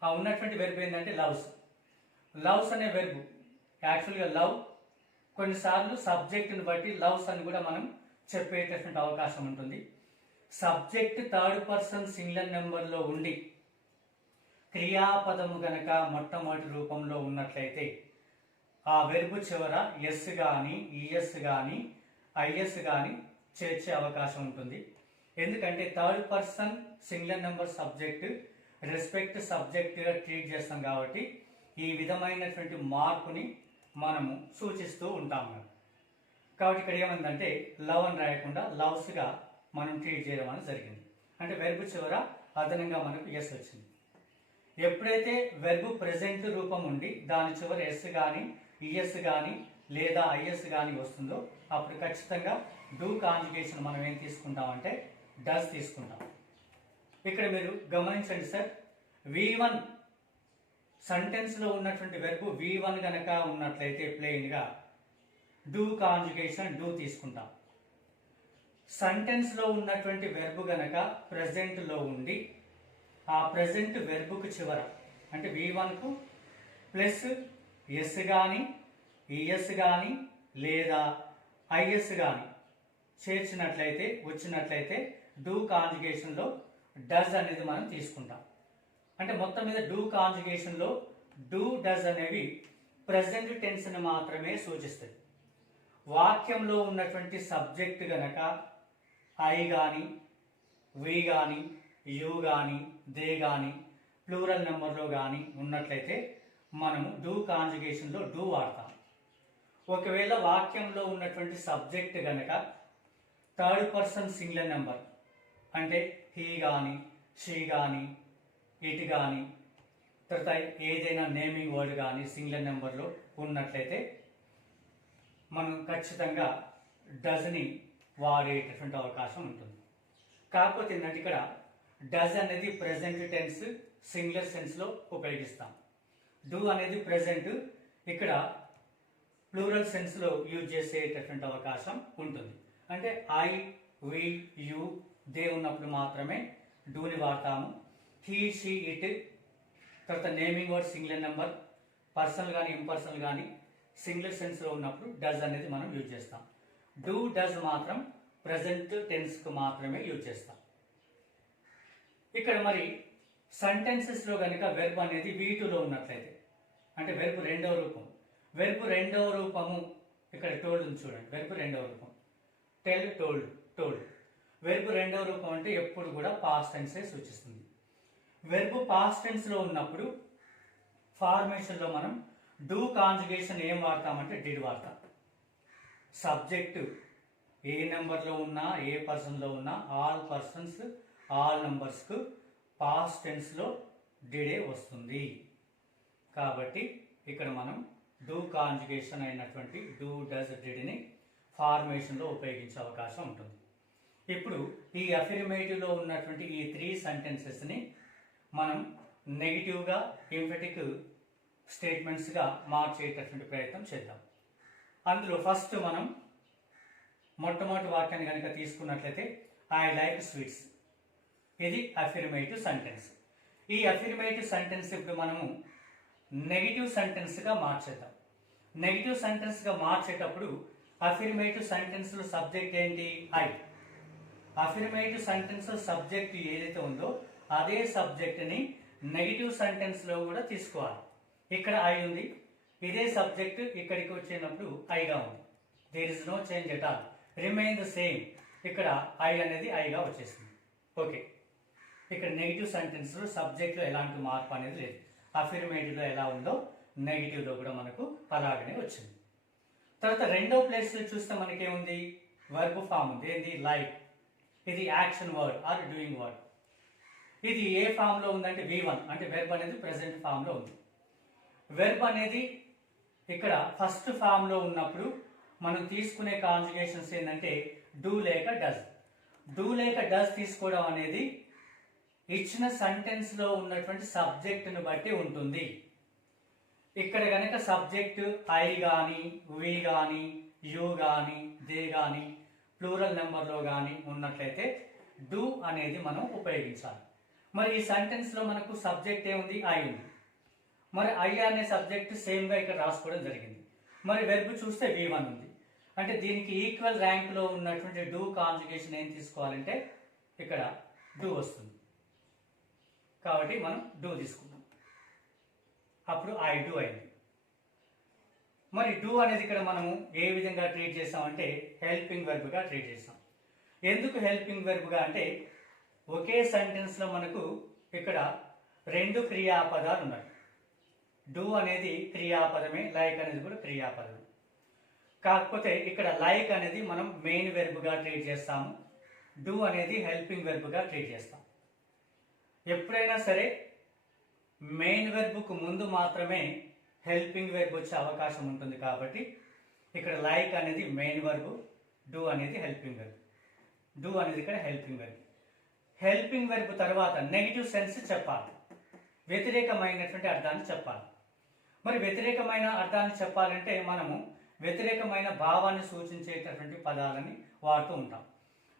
ఆ ఉన్నటువంటి వెర్బ్ ఏంటంటే లవ్స్. లవ్స్ అనే వెర్బ్ యాక్చువల్గా లవ్ కొన్నిసార్లు సబ్జెక్టుని బట్టి లవ్స్ అని కూడా మనం చెప్పేటటువంటి అవకాశం ఉంటుంది. సబ్జెక్ట్ థర్డ్ పర్సన్ సింగులర్ నెంబర్లో ఉండి క్రియాపదము గనక మొట్టమొదటి రూపంలో ఉన్నట్లయితే ఆ వెర్బ్ చివర ఎస్ కానీ ఈఎస్ కానీ ఐఎస్ కానీ చేర్చే అవకాశం ఉంటుంది. ఎందుకంటే third person singular number subject respect సబ్జెక్ట్గా ట్రీట్ చేస్తాం కాబట్టి ఈ విధమైనటువంటి మార్పుని మనము సూచిస్తూ ఉంటాము. కాబట్టి ఇక్కడ ఏమందంటే లవ్ అని రాయకుండా లవ్స్గా మనం ట్రీట్ చేయడం అనేది జరిగింది. అంటే వెర్బ్ చివర అదనంగా మనకు ఎస్ వచ్చింది. ఎప్పుడైతే వెర్బ్ ప్రెజెంట్ రూపం ఉండి దాని చివరి ఎస్ కానీ ఈఎస్ కానీ లేదా ఐఎస్ కానీ వస్తుందో అప్పుడు ఖచ్చితంగా డూ కాంజుగేషన్ మనం ఏం తీసుకుంటామంటే డస్ తీసుకుంటాం. ఇక్కడ మీరు గమనించండి సార్, V1 సెంటెన్స్లో ఉన్నటువంటి వెర్బ్ V1 గనక ఉన్నట్లయితే ప్లెయిన్గా డూ కాంజుగేషన్ డూ తీసుకుంటాం. సెంటెన్స్లో ఉన్నటువంటి వెర్బ్ గనక ప్రెజెంట్లో ఉండి ఆ ప్రెజెంట్ వెర్బ్కు చివర అంటే V1కు ప్లస్ ఎస్ కానీ ఈఎస్ కానీ లేదా ఐఎస్ కానీ చేర్చినట్లయితే వచ్చినట్లయితే డూ కాంజుగేషన్లో డస్ అనేది మనం తీసుకుంటాం. అంటే మొత్తం మీద డూ కాంజుగేషన్లో డూ డస్ అనేవి ప్రెజెంట్ టెన్స్ని మాత్రమే సూచిస్తాయి. వాక్యంలో ఉన్నటువంటి సబ్జెక్ట్ గనక ఐ కానీ వి కానీ యు కానీ దే కానీ ప్లూరల్ నెంబర్లో కానీ ఉన్నట్లయితే మనము డూ కాంజుగేషన్లో డూ వాడతాం. ఒకవేళ వాక్యంలో ఉన్నటువంటి సబ్జెక్ట్ గనక థర్డ్ పర్సన్ సింగులర్ నెంబర్ అంటే హీ కానీ షీ కానీ ఇట్ కానీ తర్వాత ఏదైనా నేమింగ్ వర్డ్ కానీ సింగులర్ నెంబర్లో ఉన్నట్లయితే మనం ఖచ్చితంగా డస్ని వాడేటటువంటి అవకాశం ఉంటుంది. కాకపోతే ఏంటంటే ఇక్కడ డస్ అనేది ప్రెజెంట్ టెన్స్ సింగులర్ సెన్స్లో ఉపయోగిస్తాం. డూ అనేది ప్రెజెంట్ ఇక్కడ ప్లూరల్ సెన్స్లో యూజ్ చేసేటటువంటి అవకాశం ఉంటుంది. అంటే ఐ వి యు దే ఉన్నప్పుడు మాత్రమే డూని వాడతాము. హీ షీ ఇట్ తర్వాత naming word singular number personal కానీ ఇంపర్సనల్ కానీ సింగులర్ సెన్స్లో ఉన్నప్పుడు డస్ అనేది మనం యూజ్ చేస్తాం. డూ డస్ మాత్రం ప్రెజెంట్ టెన్స్కు మాత్రమే యూజ్ చేస్తాం. ఇక్కడ మరి సెంటెన్సెస్లో కనుక వెర్బ్ అనేది V2లో ఉన్నట్లయితే అంటే వెర్బ్ రెండవ రూపం. వెర్బ్ రెండవ రూపము ఇక్కడ టోల్డ్ ఉంది చూడండి. వెర్బ్ రెండవ రూపం టెల్ టోల్డ్ టోల్డ్. వెర్బ్ రెండవ రూపం అంటే ఎప్పుడు కూడా పాస్ట్ టెన్సే సూచిస్తుంది. వెర్బ్ పాస్ట్ టెన్స్లో ఉన్నప్పుడు ఫార్మేషన్లో మనం డూ కాంజుగేషన్ ఏం వాడతామంటే డిడ్ వాడతాం. సబ్జెక్టు ఏ నెంబర్లో ఉన్నా ఏ పర్సన్లో ఉన్నా ఆల్ పర్సన్స్ ఆల్ నెంబర్స్కు పాస్ట్ టెన్స్లో డిడే వస్తుంది. కాబట్టి ఇక్కడ మనం డూ కాంజుగేషన్ అయినటువంటి డూ డస్ డిడ్ని ఫార్మేషన్లో ఉపయోగించే అవకాశం ఉంటుంది. ఇప్పుడు ఈ అఫిర్మేటివ్లో ఉన్నటువంటి ఈ 3 సెంటెన్సెస్ని మనం నెగిటివ్గా ఎంఫెటిక్ స్టేట్మెంట్స్గా మార్చేటటువంటి ప్రయత్నం చేద్దాం. అందులో ఫస్ట్ మనం మొట్టమొదటి వాక్యాన్ని కనుక తీసుకున్నట్లయితే ఐ లైక్ స్వీట్స్. ఇది అఫిర్మేటివ్ సెంటెన్స్. ఈ అఫిర్మేటివ్ సెంటెన్స్ ఇప్పుడు మనము నెగిటివ్ సెంటెన్స్గా మార్చేద్దాం. నెగిటివ్ సెంటెన్స్గా మార్చేటప్పుడు అఫిర్మేటివ్ సెంటెన్స్లో సబ్జెక్ట్ ఏంటి? ఐ. అఫిర్మేటివ్ సెంటెన్స్ సబ్జెక్ట్ ఏదైతే ఉందో అదే సబ్జెక్ట్ని నెగిటివ్ సెంటెన్స్లో కూడా తీసుకోవాలి. ఇక్కడ ఐ ఉంది, ఇదే సబ్జెక్ట్ ఇక్కడికి వచ్చినప్పుడు ఐగా ఉంది. There is no change at all, remain the same. ఇక్కడ ఐ అనేది ఐగా వచ్చేసింది. ఓకే, ఇక్కడ నెగిటివ్ సెంటెన్స్లో సబ్జెక్ట్లో ఎలాంటి మార్పు అనేది లేదు. అఫిర్మేటివ్లో ఎలా ఉందో నెగిటివ్లో కూడా మనకు అలాగనే వచ్చింది. తర్వాత రెండో ప్లేస్లో చూస్తే మనకేముంది? వర్బ్ ఫామ్ ఉంది. ఏంది? లైక్. ఇది action word or doing word. ఇది ఏ ఫామ్లో ఉందంటే V1, అంటే వెర్బ్ అనేది ప్రెసెంట్ ఫామ్లో ఉంది. వెర్బ్ అనేది ఇక్కడ ఫస్ట్ ఫామ్లో ఉన్నప్పుడు మనం తీసుకునే కాంజుగేషన్స్ ఏంటంటే డూ లేక డస్. డూ లేక డస్ తీసుకోవడం అనేది ఇచ్చిన సెంటెన్స్లో ఉన్నటువంటి సబ్జెక్టును బట్టి ఉంటుంది. ఇక్కడ కనుక సబ్జెక్టు ఐ కానీ వి కానీ యు కానీ దే కానీ ప్లూరల్ నెంబర్లో కానీ ఉన్నట్లయితే డూ అనేది మనం ఉపయోగించాలి. మరి ఈ సెంటెన్స్లో మనకు సబ్జెక్ట్ ఏముంది? ఐ ఉంది. మరి ఐ అనే సబ్జెక్ట్ సేమ్గా ఇక్కడ రాసుకోవడం జరిగింది. మరి వెర్బ్ చూస్తే V1 ఉంది. అంటే దీనికి ఈక్వల్ ర్యాంక్లో ఉన్నటువంటి డూ కాంజుగేషన్ ఏం తీసుకోవాలంటే ఇక్కడ డూ వస్తుంది. కాబట్టి మనం డూ తీసుకున్నాం. అప్పుడు ఐ డూ అయింది. మరి డూ అనేది ఇక్కడ మనము ఏ విధంగా ట్రీట్ చేస్తామంటే హెల్పింగ్ వెర్బ్గా ట్రీట్ చేస్తాం. ఎందుకు హెల్పింగ్ వెర్బ్గా అంటే ఒకే సెంటెన్స్లో మనకు ఇక్కడ 2 క్రియాపదాలు ఉన్నాయి. డూ అనేది క్రియాపదమే, లైక్ అనేది కూడా క్రియాపదమే. కాకపోతే ఇక్కడ లైక్ అనేది మనం మెయిన్ వెర్బ్గా ట్రీట్ చేస్తాము, డూ అనేది హెల్పింగ్ వెర్బ్గా ట్రీట్ చేస్తాం. ఎప్పుడైనా సరే మెయిన్ వెర్బ్కు ముందు మాత్రమే హెల్పింగ్ వెర్బ్ వచ్చే అవకాశం ఉంటుంది కాబట్టి ఇక్కడ లైక్ అనేది మెయిన్ వెర్బ్, డూ అనేది హెల్పింగ్ వెర్బ్. డూ అనేది ఇక్కడ హెల్పింగ్ వెర్బ్. హెల్పింగ్ వెర్బ్ తర్వాత నెగిటివ్ సెన్స్ చెప్పాలి, వ్యతిరేకమైనటువంటి అర్థాన్ని చెప్పాలి. మరి వ్యతిరేకమైన అర్థాన్ని చెప్పాలంటే మనము వ్యతిరేకమైన భావాన్ని సూచించేటటువంటి పదాలని వాడుతూ ఉంటాం.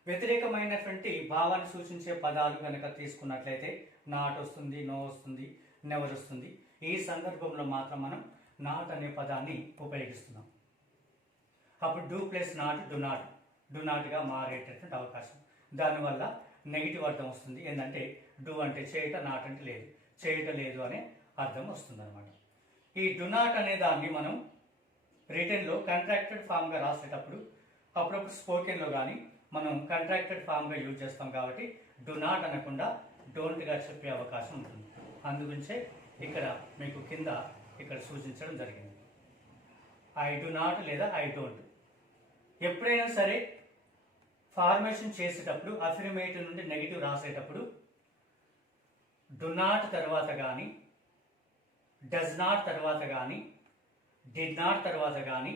వ్యతిరేకమైనటువంటి భావాన్ని సూచించే పదాలు కనుక తీసుకున్నట్లయితే నాట్ వస్తుంది, నో వస్తుంది, నెవర్ వస్తుంది. ఈ సందర్భంలో మాత్రం మనం నాట్ అనే పదాన్ని ఉపయోగిస్తున్నాం. అప్పుడు డూ ప్లస్ నాట్ డు నాట్గా మారేటటువంటి అవకాశం. దానివల్ల నెగిటివ్ అర్థం వస్తుంది. ఏంటంటే డూ అంటే చేయట, నాట్ అంటే లేదు, చేయటం లేదు అనే అర్థం వస్తుంది అనమాట. ఈ డు నాట్ అనే దాన్ని మనం రిటర్న్లో కంట్రాక్టెడ్ ఫామ్గా రాసేటప్పుడు, అప్పుడప్పుడు స్పోకెన్లో కానీ మనం కంట్రాక్టెడ్ ఫామ్గా యూజ్ చేస్తాం కాబట్టి డు నాట్ అనకుండా డోంట్గా చెప్పే అవకాశం ఉంటుంది. అందుగురించే ఇక్కడ మీకు కింద ఇక్కడ సూచించడం జరిగింది. ఐ డు నాట్ లేదా ఐ డోంట్. ఎప్పుడైనా సరే ఫార్మేషన్ చేసేటప్పుడు అఫిర్మేటివ్ నుండి నెగిటివ్ రాసేటప్పుడు డు నాట్ తర్వాత కానీ, డస్ నాట్ తర్వాత కానీ, డిడ్ నాట్ తర్వాత కానీ,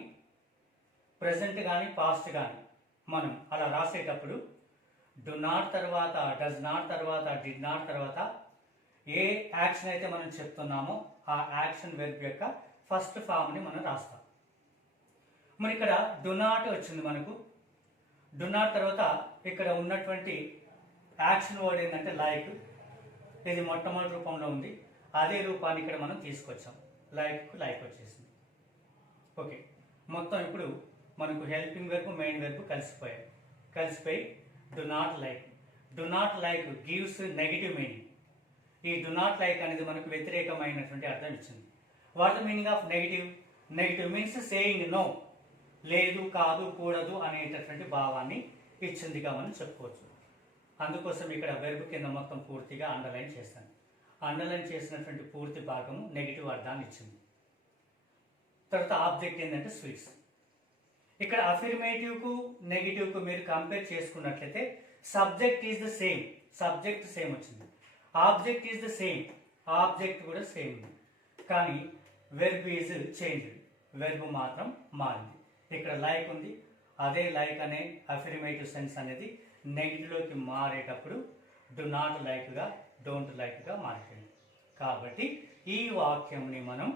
ప్రెజెంట్ కానీ, పాస్ట్ కానీ మనం అలా రాసేటప్పుడు డు నాట్ తర్వాత, డస్ నాట్ తర్వాత, డిడ్ నాట్ తర్వాత ఏ యాక్షన్ అయితే మనం చెప్తున్నామో ఆ యాక్షన్ వెర్బ్ యొక్క ఫస్ట్ ఫామ్ని మనం రాస్తాం. మరి ఇక్కడ డు నాట్ వచ్చింది మనకు. డు నాట్ తర్వాత ఇక్కడ ఉన్నటువంటి యాక్షన్ వర్డ్ ఏంటంటే లైక్. ఇది మొట్టమొదటి రూపంలో ఉంది. అదే రూపాన్ని ఇక్కడ మనం తీసుకొచ్చాం. లైక్ వచ్చేసింది. ఓకే, మొత్తం ఇప్పుడు మనకు హెల్పింగ్ వెర్బ్, మెయిన్ వెర్బ్ కలిసిపోయి do not like gives negative meaning. ఈ డు నాట్ లైక్ అనేది మనకు వ్యతిరేకమైనటువంటి అర్థం ఇచ్చింది. What the meaning of negative? Negative means saying no, లేదు, కాదు, కూడదు అనేటటువంటి భావాన్ని ఇచ్చిందిగా మనం చెప్పుకోవచ్చు. అందుకోసం ఇక్కడ వెర్బ్ కింద మొత్తం పూర్తిగా అండర్లైన్ చేస్తాను. అండర్లైన్ చేసినటువంటి పూర్తి భాగము నెగిటివ్ అర్థాన్ని ఇచ్చింది. తర్వాత ఆబ్జెక్ట్ ఏంటంటే స్వీట్స్. ఇక్కడ అఫిర్మేటివ్కు నెగిటివ్కు మీరు కంపేర్ చేసుకున్నట్లయితే subject is the same, subject same వచ్చింది. Object is the same, object కూడా సేమ్ ఉంది. కానీ వెర్బ్ ఈజ్ చేంజ్డ్, వెర్బ్ మాత్రం మారింది. ఇక్కడ లైక్ ఉంది, అదే లైక్ అనే అఫిర్మేటివ్ సెన్స్ అనేది నెగిటివ్లోకి మారేటప్పుడు డు నాట్ లైక్గా, డోంట్ లైక్గా మారిపోయింది. కాబట్టి ఈ వాక్యంని మనం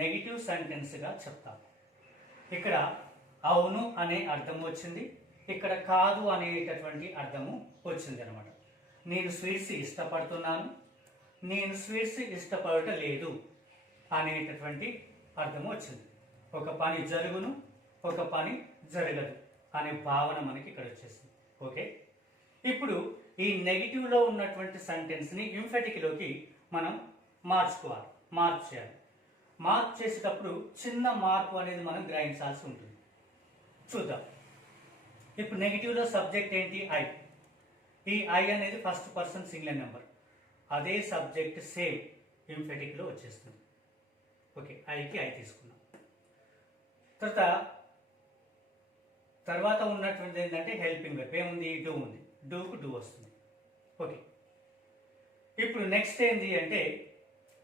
నెగిటివ్ సెంటెన్స్గా చెప్తాం. ఇక్కడ అవును అనే అర్థం వచ్చింది, ఇక్కడ కాదు అనేటటువంటి అర్థము వచ్చింది అనమాట. నేను స్వీట్స్ ఇష్టపడుతున్నాను, నేను స్వీట్స్ ఇష్టపడటలేదు అనేటటువంటి అర్థము వచ్చింది. ఒక పని జరుగును, ఒక పని జరగదు అనే భావన మనకి ఇక్కడ వచ్చేసింది. ఓకే, ఇప్పుడు ఈ నెగిటివ్లో ఉన్నటువంటి సెంటెన్స్ని ఇంఫెటిక్లోకి మనం మార్చేయాలి. మార్క్ చేసేటప్పుడు చిన్న మార్పు అనేది మనం గ్రహించాల్సి ఉంటుంది. చూద్దాం. ఇప్పుడు నెగిటివ్లో సబ్జెక్ట్ ఏంటి? ఐ. ఈ ఐ అనేది ఫస్ట్ పర్సన్ సింగులర్ నెంబర్. అదే సబ్జెక్ట్ సేమ్ ఇంఫెటిక్లో వచ్చేస్తుంది. ఓకే, ఐకి ఐ తీసుకున్నాం. తర్వాత ఉన్నటువంటి ఏంటంటే హెల్పింగ్ వెర్బ్. ఏముంది? డూ ఉంది. డూకు డూ వస్తుంది. ఓకే, ఇప్పుడు నెక్స్ట్ ఏంటి అంటే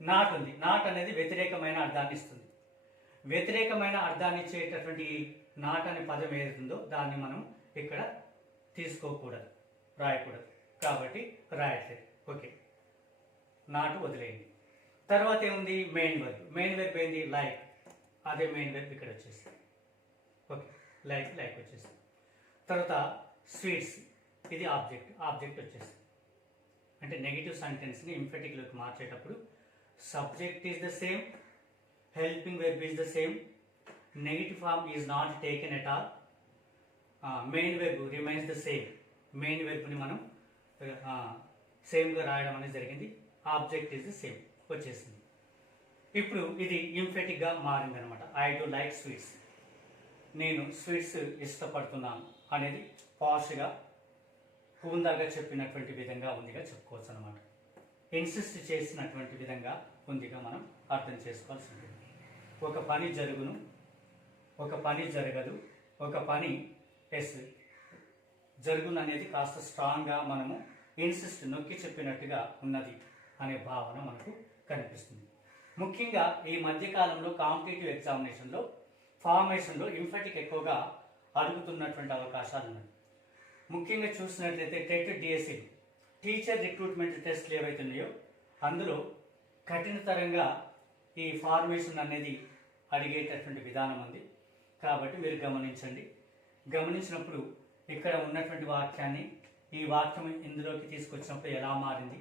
నాట్ ఉంది. నాట్ అనేది వ్యతిరేకమైన అర్థాన్ని ఇస్తుంది. వ్యతిరేకమైన అర్థాన్ని ఇచ్చేటటువంటి నాట్ అనే పదం ఏదైతుందో దాన్ని మనం ఇక్కడ తీసుకోకూడదు, రాయకూడదు. కాబట్టి రాయట్లేదు. ఓకే, నాటు వదిలేయండి. తర్వాత ఏముంది? Main verb. మెయిన్ వెర్బ్ ఏంది? లైక్. అదే మెయిన్ వెర్బ్ ఇక్కడ వచ్చేస్తుంది. ఓకే, లైక్ వచ్చేస్తుంది. తర్వాత స్వీట్స్, ఇది ఆబ్జెక్ట్ వచ్చేస్తుంది. అంటే నెగిటివ్ సెంటెన్స్ని ఇంఫెటిక్లోకి మార్చేటప్పుడు subject is the same, helping verb is the same, negative form is not taken at all, main verb remains the same. Main వెర్బ్ని మనం సేమ్గా రాయడం అనేది జరిగింది. ఆబ్జెక్ట్ ఈజ్ ద సేమ్ వచ్చేసింది. ఇప్పుడు ఇది ఇంఫెటిక్గా మారిందనమాట. ఐ డు లైక్ స్వీట్స్, నేను స్వీట్స్ ఇష్టపడుతున్నాను అనేది పాష్గా హుందాగా చెప్పినటువంటి విధంగా ఉందిగా చెప్పుకోవచ్చు అనమాట. ఇన్సిస్ట్ చేసినటువంటి విధంగా ఉందిగా మనం అర్థం చేసుకోవాల్సి ఉంటుంది. ఒక పని జరుగును, ఒక పని జరగదు, ఒక పని జరుగును అనేది కాస్త స్ట్రాంగ్గా మనము ఇన్సిస్ట్ నొక్కి చెప్పినట్టుగా ఉన్నది అనే భావన మనకు కనిపిస్తుంది. ముఖ్యంగా ఈ మధ్యకాలంలో కాంపిటేటివ్ ఎగ్జామినేషన్లో ఫార్మేషన్లో ఇంఫెటిక్ ఎక్కువగా అడుగుతున్నటువంటి అవకాశాలు ఉన్నాయి. ముఖ్యంగా చూసినట్లయితే టెట్ డిఎస్సి టీచర్ రిక్రూట్మెంట్ టెస్ట్లు ఏవైతే ఉన్నాయో అందులో కఠినతరంగా ఈ ఫార్మేషన్ అనేది అడిగేటటువంటి విధానం ఉంది. కాబట్టి మీరు గమనించండి. గమనించినప్పుడు ఇక్కడ ఉన్నటువంటి వాక్యాన్ని ఈ వాక్యం ఇందులోకి తీసుకొచ్చినప్పుడు ఎలా మారింది,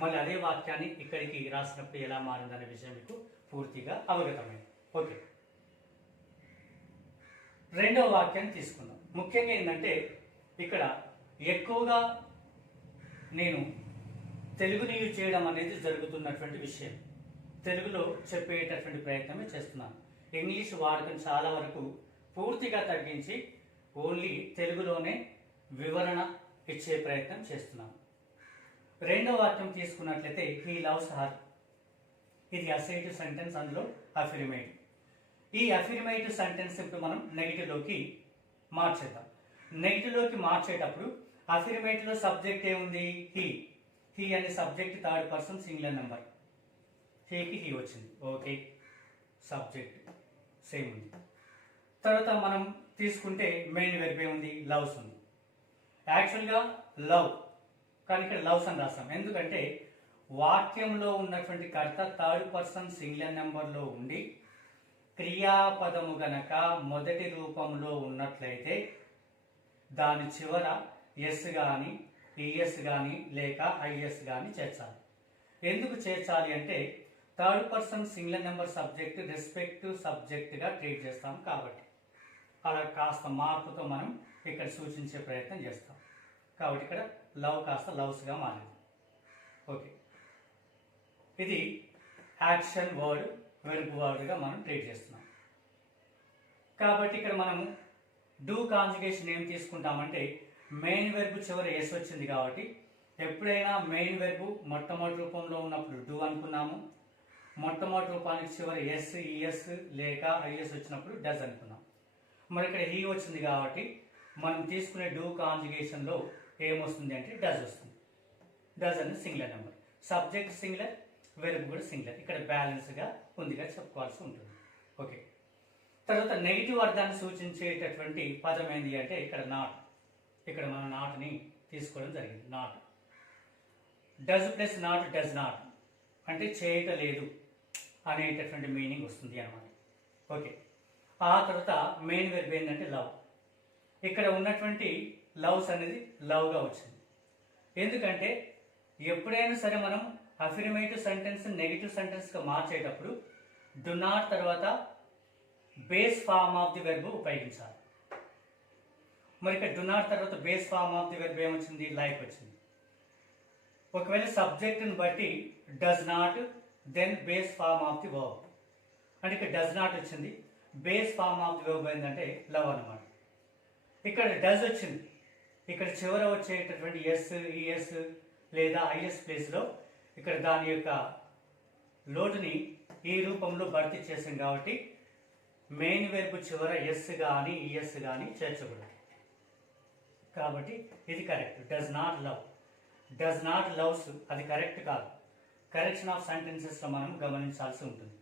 మళ్ళీ అదే వాక్యాన్ని ఇక్కడికి రాసినప్పుడు ఎలా మారింది అనే విషయం మీకు పూర్తిగా అవగతమైంది. ఓకే, రెండవ వాక్యాన్ని తీసుకుందాం. ముఖ్యంగా ఏంటంటే ఇక్కడ ఎక్కువగా నేను తెలుగుని యూజ్ చేయడం అనేది జరుగుతున్నటువంటి విషయం. తెలుగులో చెప్పేటటువంటి ప్రయత్నమే చేస్తున్నాను. ఇంగ్లీష్ వాడకం చాలా వరకు పూర్తిగా తగ్గించి ఓన్లీ తెలుగులోనే వివరణ ఇచ్చే ప్రయత్నం చేస్తున్నాను. రెండో వాక్యం తీసుకున్నట్లయితే హీ లవ్స్ హర్. ఇది అసర్టివ్ సెంటెన్స్, అందులో అఫిర్మేటివ్. ఈ అఫిర్మేటివ్ సెంటెన్స్ ఇప్పుడు మనం నెగిటివ్లోకి మార్చేద్దాం. నెగిటివ్లోకి మార్చేటప్పుడు అఫిర్మేటివ్లో సబ్జెక్ట్ ఏముంది? హీ. హీ అనే subject third person singular number. హీకి హీ వచ్చింది. ఓకే, సబ్జెక్ట్ సేమ్ ఉంది. తర్వాత మనం తీసుకుంటే మెయిన్ వెర్బ్ ఏముంది? లవ్స్ ఉంది. యాక్చువల్గా లవ్, కానీ ఇక్కడ లవ్స్ అని రాస్తాం. ఎందుకంటే వాక్యంలో ఉన్నటువంటి కర్త థర్డ్ పర్సన్ సింగులర్ నెంబర్లో ఉండి క్రియాపదము గనక మొదటి రూపంలో ఉన్నట్లయితే దాని చివర ఎస్ కానీ ఈఎస్ కానీ లేక ఐఎస్ కానీ చేర్చాలి. ఎందుకు చేర్చాలి అంటే third person singular number subject respective సబ్జెక్ట్గా ట్రీట్ చేస్తాం కాబట్టి అలా కాస్త మార్పుతో మనం ఇక్కడ సూచించే ప్రయత్నం చేస్తాం. కాబట్టి ఇక్కడ లవ్ కాస్త లవ్స్గా మారింది. ఓకే, ఇది యాక్షన్ వర్డ్ వెర్బ్ వర్డ్గా మనం ట్రీట్ చేస్తున్నాం. కాబట్టి ఇక్కడ మనము డూ కాంజుగేషన్ ఏం తీసుకుంటామంటే మెయిన్ వెర్బ్ చివరి ఎస్ వచ్చింది కాబట్టి ఎప్పుడైనా మెయిన్ వెర్బ్ మొట్టమొదటి రూపంలో ఉన్నప్పుడు డూ అనుకున్నాము, మొట్టమొదటి రూపానికి చివరి ఎస్ ఈఎస్ లేక ఐఎస్ వచ్చినప్పుడు డస్ అనుకున్నాం. మరి ఇక్కడ హీ వచ్చింది కాబట్టి మనం తీసుకునే డూ కాంజుగేషన్లో ఏమొస్తుంది అంటే డస్ వస్తుంది. డస్ అనేది singular number, subject singular, verb కూడా సింగులర్. ఇక్కడ బ్యాలెన్స్గా ఉందిగా చెప్పుకోవాల్సి ఉంటుంది. ఓకే, తర్వాత నెగిటివ్ అర్థాన్ని సూచించేటటువంటి పదం ఏంటి అంటే ఇక్కడ నాట్. ఇక్కడ మనం నాట్ని తీసుకోవడం జరిగింది. Not, does plus not does not అంటే చేయటలేదు అనేటటువంటి మీనింగ్ వస్తుంది అన్నమాట. ఓకే, ఆ తర్వాత మెయిన్ వెర్బ్ ఏంటంటే లవ్. ఇక్కడ ఉన్నటువంటి లవ్స్ అనేది లవ్గా వచ్చింది. ఎందుకంటే ఎప్పుడైనా సరే మనం అఫిర్మేటివ్ సెంటెన్స్ నెగిటివ్ సెంటెన్స్గా మార్చేటప్పుడు డు నాట్ తర్వాత base form of the verb ఉపయోగించాలి. మరి ఇక్కడ డు నాట్ తర్వాత base form of the verb ఏమొచ్చింది? లైక్ వచ్చింది. ఒకవేళ సబ్జెక్ట్ని బట్టి does not then base form of the verb అంటే ఇక్కడ డస్ నాట్ వచ్చింది, base form of the verb ఏంటంటే లవ్ అన్నమాట. ఇక్కడ డస్ వచ్చింది, ఇక్కడ చివర వచ్చేటటువంటి ఎస్ ఈఎస్ లేదా ఐఎస్ ప్లేస్లో ఇక్కడ దాని యొక్క లోటుని ఈ రూపంలో భర్తీ చేసాం కాబట్టి మెయిన్ వెర్బ్ చివర ఎస్ కానీ ఈఎస్ కానీ చేర్చకూడదు. కాబట్టి ఇది correct. Does not love, does not loves అది కరెక్ట్ కాదు. కరెక్షన్ ఆఫ్ సెంటెన్సెస్లో మనం గమనించాల్సి ఉంటుంది.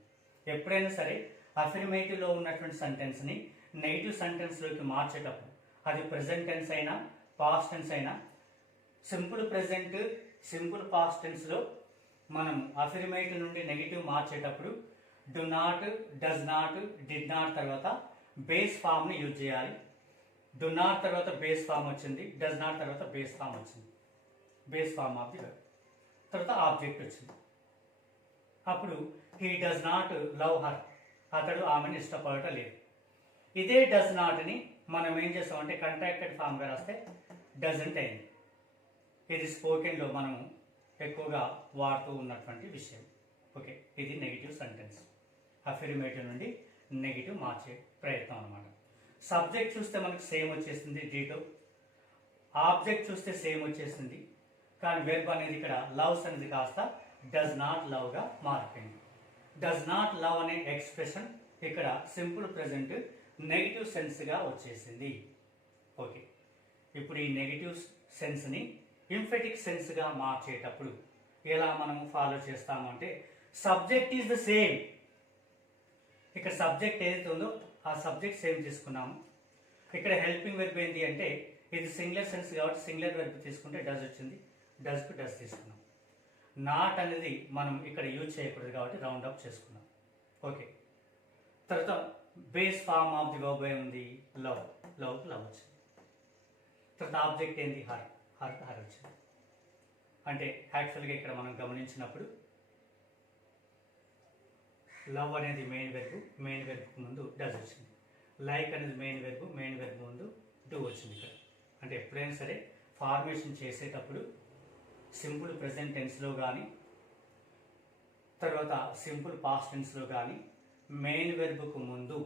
ఎప్పుడైనా సరే అఫిర్మేటివ్లో ఉన్నటువంటి సెంటెన్స్ని నెగిటివ్ సెంటెన్స్లోకి మార్చేటప్పుడు అది ప్రెజెంట్ టెన్స్ అయినా పాస్ట్ టెన్స్ అయినా సింపుల్ ప్రెజెంట్ సింపుల్ పాస్ట్ టెన్స్లో మనం అఫిర్మేటివ్ నుండి నెగిటివ్ మార్చేటప్పుడు do not does not did not తర్వాత బేస్ ఫామ్ని యూజ్ చేయాలి. డు నాట్ తర్వాత బేస్ ఫామ్ వచ్చింది, డస్ నాట్ తర్వాత బేస్ ఫామ్ వచ్చింది, base form of the verb. తర్వాత ఆబ్జెక్ట్ వచ్చింది. అప్పుడు he does not love her, అతడు ఆమెను ఇష్టపడటం లేదు. ఇదే డస్ నాట్ని మనం ఏం చేస్తామంటే కంట్రాక్టెడ్ ఫామ్గా రాస్తే డజంట్ అయింది. ఇది స్పోకెన్లో మనం ఎక్కువగా వాడుతూ ఉన్నటువంటి విషయం. ఓకే, ఇది నెగిటివ్ సెంటెన్స్. అఫిర్మేటివ్ నుండి నెగిటివ్ మార్చే ప్రయత్నం అనమాట. సబ్జెక్ట్ చూస్తే మనకు సేమ్ వచ్చేసింది డీటో, ఆబ్జెక్ట్ చూస్తే సేమ్ వచ్చేసింది, కానీ వెర్బ్ అనేది ఇక్కడ లవ్స్ అనేది కాస్త డస్ నాట్ లవ్గా మారిపోయింది. డస్ నాట్ లవ్ అనే ఎక్స్ప్రెషన్ ఇక్కడ సింపుల్ ప్రెజెంట్ నెగిటివ్ సెన్స్గా వచ్చేసింది. ఓకే, ఇప్పుడు ఈ నెగిటివ్ సెన్స్ని ఇంఫెటిక్ సెన్స్గా మార్చేటప్పుడు ఎలా మనం ఫాలో చేస్తాము అంటే సబ్జెక్ట్ ఈజ్ ద సేమ్. ఇక్కడ సబ్జెక్ట్ ఏదైతే ఉందో ఆ సబ్జెక్ట్ సేమ్ తీసుకున్నాము. ఇక్కడ హెల్పింగ్ వెర్బ్ ఏంటి అంటే ఇది సింగులర్ సెన్స్ కాబట్టి సింగులర్ వెర్బ్ తీసుకుంటే డస్ వచ్చింది, డస్ కు డస్ తీసుకున్నాం. నాట్ అనేది మనం ఇక్కడ యూజ్ చేయకూడదు కాబట్టి రౌండ్ అప్ చేసుకున్నాం. ఓకే, తర్వాత base form of the verb ఏముంది, లవ్, లవ్ కు లవ్ వచ్చింది. తర్వాత ఆబ్జెక్ట్ ఏంది, హర్, హర్ కు హర్ వచ్చింది. అంటే యాక్చువల్గా ఇక్కడ మనం గమనించినప్పుడు లవ్ అనేది మెయిన్ వెర్బ్, మెయిన్ వెర్బ్ ముందు డస్ వచ్చింది. లైక్ అనేది మెయిన్ వెర్బ్ ముందు డూ వచ్చింది ఇక్కడ. అంటే ఎప్పుడైనా సరే ఫార్మేషన్ చేసేటప్పుడు సింపుల్ ప్రెజెంట్ టెన్స్లో కానీ తర్వాత సింపుల్ పాస్ట్ టెన్స్లో కానీ మెయిన్ వెర్బ్కు ముందు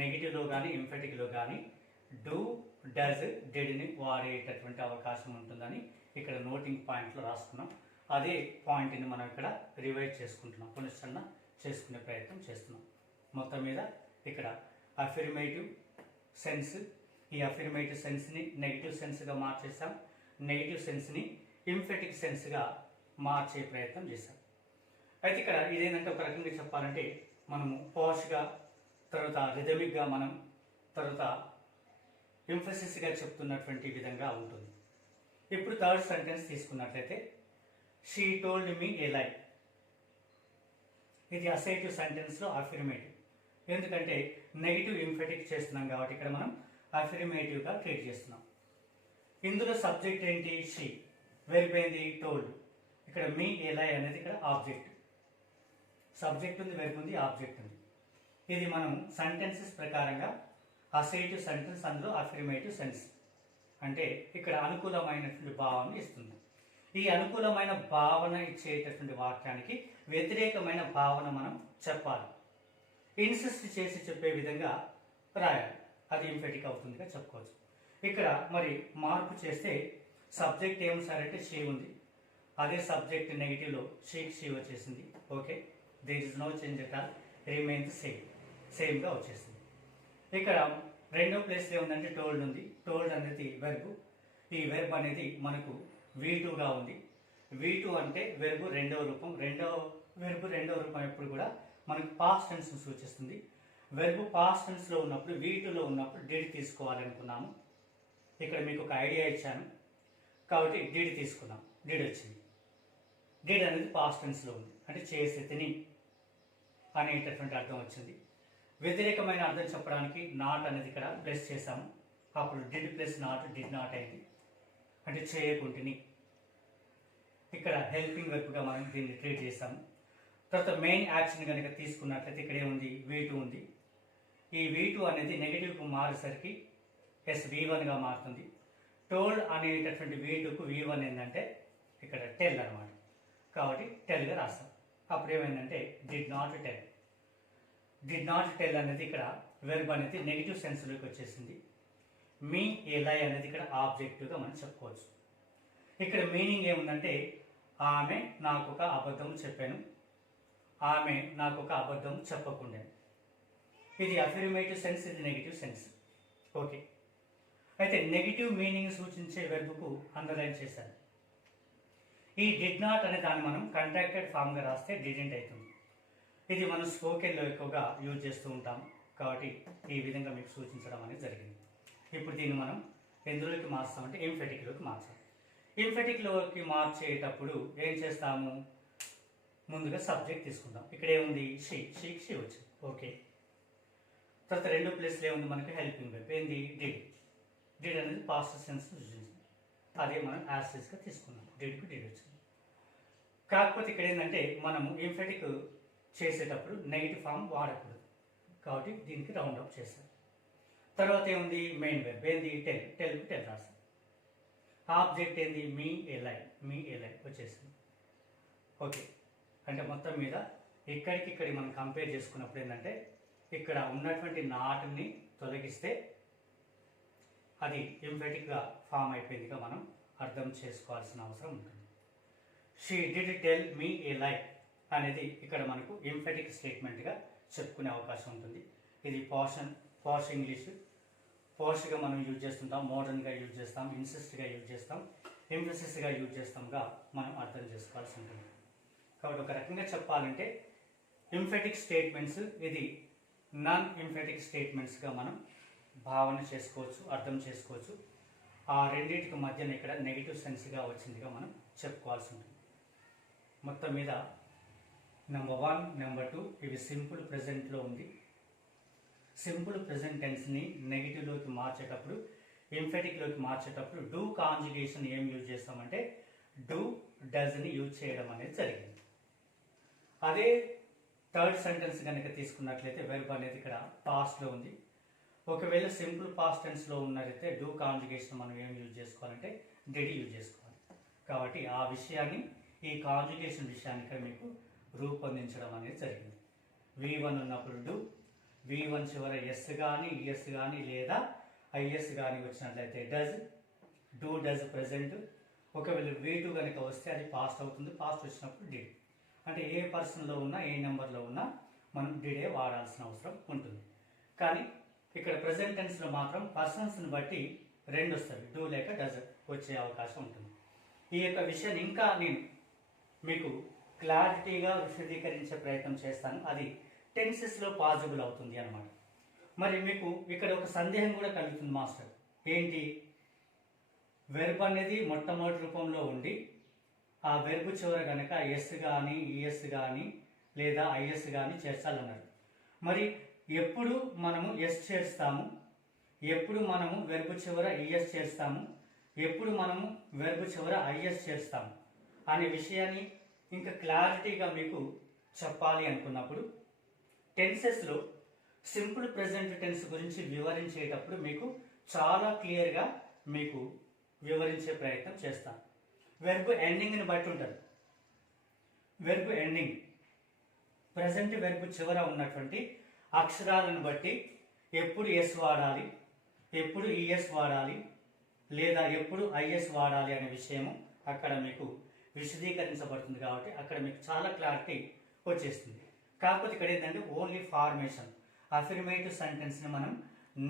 నెగిటివ్లో కానీ ఎంఫెటిక్లో కానీ డూ, డస్, డిడ్ని వాడేటటువంటి అవకాశం ఉంటుందని ఇక్కడ నోటింగ్ పాయింట్లో రాసుకున్నాం. అదే పాయింట్ని మనం ఇక్కడ రివైజ్ చేసుకుంటున్నాం, పునశ్చరణ చేసుకునే ప్రయత్నం చేస్తున్నాం. మొత్తం మీద ఇక్కడ అఫిర్మేటివ్ సెన్స్, ఈ అఫిర్మేటివ్ సెన్స్ని నెగిటివ్ సెన్స్గా మార్చేసాం, నెగిటివ్ సెన్స్ని ఇంఫెటిక్ సెన్స్గా మార్చే ప్రయత్నం చేశాం. అయితే ఇక్కడ ఇదేంటంటే ఒక రకంగా చెప్పాలంటే మనము పాష్గా తర్వాత రిథమిక్గా మనం తర్వాత ఎంఫసిస్గా చెప్తున్నటువంటి విధంగా ఉంటుంది. ఇప్పుడు థర్డ్ సెంటెన్స్ తీసుకున్నట్లయితే షీ టోల్డ్ మీ ఏ లై. ఇది అసైటివ్ సెంటెన్స్లో అఫిర్మేటివ్, ఎందుకంటే నెగిటివ్ ఇంఫెటిక్ చేస్తున్నాం కాబట్టి ఇక్కడ మనం అఫిర్మేటివ్గా ట్రీట్ చేస్తున్నాం. ఇందులో సబ్జెక్ట్ ఏంటి, షీ, వెర్బ్ ఏంది, టోల్డ్. ఇక్కడ మీ ఏ లై అనేది ఇక్కడ ఆబ్జెక్ట్, సబ్జెక్ట్ ఉంది, వెర్బ్ ఉంది, ఆబ్జెక్ట్ ఉంది. ఇది మనం సెంటెన్సెస్ ప్రకారంగా అసైటివ్ సెంటెన్స్, అందులో అఫిర్మేటివ్ సెన్స్, అంటే ఇక్కడ అనుకూలమైనటువంటి భావన ఇస్తుంది. ఈ అనుకూలమైన భావన ఇచ్చేటటువంటి వాక్యానికి వ్యతిరేకమైన భావన మనం చెప్పాలి, ఇన్సిస్ట్ చేసి చెప్పే విధంగా రాయాలి, అది ఇంఫెటిక్ అవుతుందిగా చెప్పుకోవచ్చు. ఇక్కడ మరి మార్పు చేస్తే సబ్జెక్ట్ ఏముంటారంటే షీ ఉంది, అదే సబ్జెక్ట్ నెగిటివ్లో షీ వచ్చేసింది. Okay, there is no change at all, remains same, సేమ్గా వచ్చేసింది. ఇక్కడ రెండో ప్లేస్లో ఏముందంటే టోల్డ్ ఉంది, టోల్డ్ అనేది వెర్బ్. ఈ వెర్బ్ అనేది మనకు V2గా ఉంది. V2 అంటే వెర్బ్ రెండవ రూపం, వెర్బ్ రెండవ రూపం ఎప్పుడు కూడా మనకు పాస్ట్ టెన్స్ సూచిస్తుంది. వెర్బ్ పాస్ట్ టెన్స్లో ఉన్నప్పుడు V2లో ఉన్నప్పుడు డిడ్ తీసుకోవాలనుకున్నాము. ఇక్కడ మీకు ఒక ఐడియా ఇచ్చాను కాబట్టి డిడ్ తీసుకున్నాం, డిడ్ వచ్చింది. డిడ్ అనేది పాస్ట్ టెన్స్లో ఉంది, అంటే చేసే తిని అనేటటువంటి అర్థం వచ్చింది. వ్యతిరేకమైన అర్థం చెప్పడానికి నాట్ అనేది ఇక్కడ ప్లస్ చేసాము, అప్పుడు did plus not did not అయింది, అంటే చేయకుంటుని. ఇక్కడ హెల్పింగ్ వెర్బ్గా మనం దీన్ని ట్రీట్ చేసాము. తర్వాత మెయిన్ యాక్షన్ కనుక తీసుకున్నట్లయితే ఇక్కడ ఏముంది, V2 ఉంది. ఈ V2 అనేది నెగిటివ్కు మారేసరికి V1గా మారుతుంది. టోల్డ్ అనేటటువంటి V2కు V1 ఏంటంటే ఇక్కడ టెల్ అనమాట, కాబట్టి టెల్గా రాస్తాం. అప్పుడు ఏమైందంటే did not tell. Did not tell అనేది ఇక్కడ వెర్బ్ అనేది నెగిటివ్ సెన్స్లోకి వచ్చేసింది. మీ ఏ లై అనేది ఇక్కడ ఆబ్జెక్టివ్గా మనం చెప్పుకోవచ్చు. ఇక్కడ మీనింగ్ ఏముందంటే ఆమె నాకు ఒక అబద్ధం చెప్పాను, ఆమె నాకు ఒక అబద్ధం చెప్పకుండా. ఇది అఫిర్మేటివ్ సెన్స్, ఇది నెగిటివ్ సెన్స్. ఓకే, అయితే నెగిటివ్ మీనింగ్ సూచించే వెర్బ్కు అండర్లైన్ చేశాను. ఈ డిడ్ నాట్ అనే దాన్ని మనం కంట్రాక్టెడ్ ఫామ్గా రాస్తే డిడెంట్ అవుతుంది. ఇది మనం స్పోకెన్లో ఎక్కువగా యూజ్ చేస్తూ ఉంటాం కాబట్టి ఈ విధంగా మీకు సూచించడం అనేది జరిగింది. ఇప్పుడు దీన్ని మనం ఎందులోకి మార్చామంటే ఎంఫెటిక్లోకి మార్చాలి. ఎంఫెటిక్లోకి మార్చేటప్పుడు ఏం చేస్తాము, ముందుగా సబ్జెక్ట్ తీసుకుంటాం. ఇక్కడ ఏముంది, షీ వచ్చింది. ఓకే, తర్వాత రెండో ప్లేస్లో ఏముంది మనకి హెల్పింగ్ వెర్బ్ ఏంది, డిడ్. డిడ్ అనేది పాస్ట్ సెన్స్ సూచించింది, అదే మనం యాసిడ్గా తీసుకున్నాం, డిడ్కు డిడ్ వచ్చింది. కాకపోతే ఇక్కడ ఏంటంటే మనము ఎంఫెటిక్ చేసేటప్పుడు నెగిటివ్ ఫామ్ వాడకూడదు కాబట్టి దీనికి రౌండ్ అప్ చేస్తాం. తర్వాత ఏముంది, మెయిన్ వెర్బ్ ఏంది, టెల్కు టెల్ రాస్తాం. ఆబ్జెక్ట్ ఏంది, మీ ఏ లై వచ్చేసింది. ఓకే, అంటే మొత్తం మీద ఇక్కడికి మనం కంపేర్ చేసుకున్నప్పుడు ఏంటంటే ఇక్కడ ఉన్నటువంటి నాట్ని తొలగిస్తే అది ఎంఫెటిక్గా ఫామ్ అయిపోయిందిగా మనం అర్థం చేసుకోవాల్సిన అవసరం ఉంటుంది. షీ డిడ్ టెల్ మీ ఏ లై అనేది ఇక్కడ మనకు ఎంఫెటిక్ స్టేట్మెంట్గా చెప్పుకునే అవకాశం ఉంటుంది. ఇది పాష్ ఇంగ్లీష్, పాష్గా మనం యూజ్ చేస్తుంటాం, మోడర్న్గా యూజ్ చేస్తాం, ఇన్సిస్ట్గా యూజ్ చేస్తాం. ఎంఫసిస్గా యూజ్ చేస్తాంగా మనం అర్థం చేసుకోవాల్సి ఉంటుంది. కాబట్టి ఒక రకంగా చెప్పాలంటే ఎంఫెటిక్ స్టేట్మెంట్స్ ఇది నాన్ ఎంఫెటిక్ స్టేట్మెంట్స్గా మనం భావన చేసుకోవచ్చు, అర్థం చేసుకోవచ్చు. ఆ రెండింటికి మధ్యన ఇక్కడ నెగిటివ్ సెన్స్గా వచ్చిందిగా మనం చెప్పుకోవాల్సి ఉంటుంది. మొత్తం మీద నెంబర్ 1, నెంబర్ 2 ఇవి సింపుల్ ప్రెజెంట్లో ఉంది. సింపుల్ ప్రెజెంట్ టెన్స్ని నెగిటివ్లోకి మార్చేటప్పుడు, ఎంఫెటిక్లోకి మార్చేటప్పుడు డూ కాంజుగేషన్ ఏం యూజ్ చేస్తామంటే డూ డస్ని యూజ్ చేయడం అనేది జరిగింది. అదే థర్డ్ సెంటెన్స్ కనుక తీసుకున్నట్లయితే వెర్బ్ అనేది ఇక్కడ పాస్ట్లో ఉంది. ఒకవేళ సింపుల్ పాస్ట్ టెన్స్లో ఉన్నట్లయితే డూ కాంజుగేషన్ మనం ఏం యూజ్ చేసుకోవాలంటే డిడ్ యూజ్ చేసుకోవాలి. కాబట్టి ఆ విషయాన్ని, ఈ కాంజుగేషన్ విషయాన్ని ఇక్కడ మీకు రూపొందించడం అనేది జరిగింది. V1 ఉన్నప్పుడు డూ, V1 చివర ఎస్ కానీ ఈఎస్ కానీ లేదా ఐఎస్ కానీ వచ్చినట్లయితే డజ్, డూ డజ్ ప్రెజెంట్. ఒకవేళ V2 కనుక వస్తే అది పాస్ట్ అవుతుంది, పాస్ట్ వచ్చినప్పుడు డిడ్. అంటే ఏ పర్సన్లో ఉన్నా ఏ నెంబర్లో ఉన్నా మనం డిడే వాడాల్సిన అవసరం ఉంటుంది. కానీ ఇక్కడ ప్రెజెంట్ టెన్స్లో మాత్రం పర్సన్స్ని బట్టి రెండు వస్తుంది, డూ లేక డజ్ వచ్చే అవకాశం ఉంటుంది. ఈ యొక్క విషయాన్ని ఇంకా నేను మీకు క్లారిటీగా విశదీకరించే ప్రయత్నం చేస్తాను. అది టెన్సెస్లో పాసిబుల్ అవుతుంది అన్నమాట. మరి మీకు ఇక్కడ ఒక సందేహం కూడా కలుగుతుంది మాస్టర్, ఏంటి? వెర్బ్ అనేది మొట్టమొదటి రూపంలో ఉండి ఆ వెర్బ్ చివర కనుక ఎస్ కానీ ఈఎస్ కానీ లేదా ఐఎస్ కానీ చేర్చాలన్నారు. మరి ఎప్పుడు మనము ఎస్ చేస్తాము, ఎప్పుడు మనము వెర్బ్ చివర ఈఎస్ చేస్తాము, ఎప్పుడు మనము వెర్బ్ చివర ఐఎస్ చేస్తాము అనే విషయాన్ని ఇంకా క్లారిటీగా మీకు చెప్పాలి అనుకున్నప్పుడు టెన్సెస్లో సింపుల్ ప్రెజెంట్ టెన్స్ గురించి వివరించేటప్పుడు మీకు చాలా క్లియర్గా మీకు వివరించే ప్రయత్నం చేస్తాను. వెర్బ్ ఎండింగ్ని బట్టి ఉంటుంది. వెర్బ్ ఎండింగ్ ప్రెజెంట్ వెర్బ్ చివర ఉన్నటువంటి అక్షరాలను బట్టి ఎప్పుడు ఎస్ వాడాలి, ఎప్పుడు ఈఎస్ వాడాలి లేదా ఎప్పుడు ఐఎస్ వాడాలి అనే విషయము అక్కడ మీకు విశదీకరించబడుతుంది. కాబట్టి అక్కడ మీకు చాలా క్లారిటీ వచ్చేస్తుంది. కాకపోతే ఇక్కడ ఏంటంటే ఓన్లీ ఫార్మేషన్, అఫర్మేటివ్ సెంటెన్స్ని మనం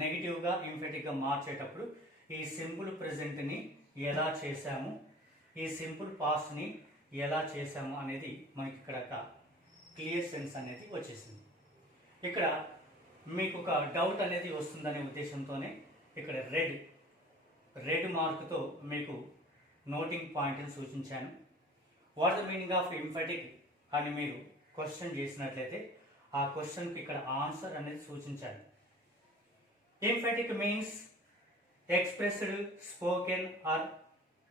నెగిటివ్గా ఎంఫెటిక్గా మార్చేటప్పుడు ఈ సింపుల్ ప్రెజెంట్ని ఎలా చేశాము, ఈ సింపుల్ పాస్ట్ని ఎలా చేశాము అనేది మనకి ఇక్కడ ఒక క్లియర్ సెన్స్ అనేది వచ్చేసింది. ఇక్కడ మీకు ఒక డౌట్ అనేది వస్తుందనే ఉద్దేశంతోనే ఇక్కడ రెడ్ మార్క్తో మీకు నోటింగ్ పాయింట్ని సూచించాను. వాట్ ద మీనింగ్ ఆఫ్ ఎంఫెటిక్ అని మీరు క్వశ్చన్ చేసినట్లయితే ఆ క్వశ్చన్కి ఇక్కడ ఆన్సర్ అనేది సూచించాను. Emphatic means expressed, spoken or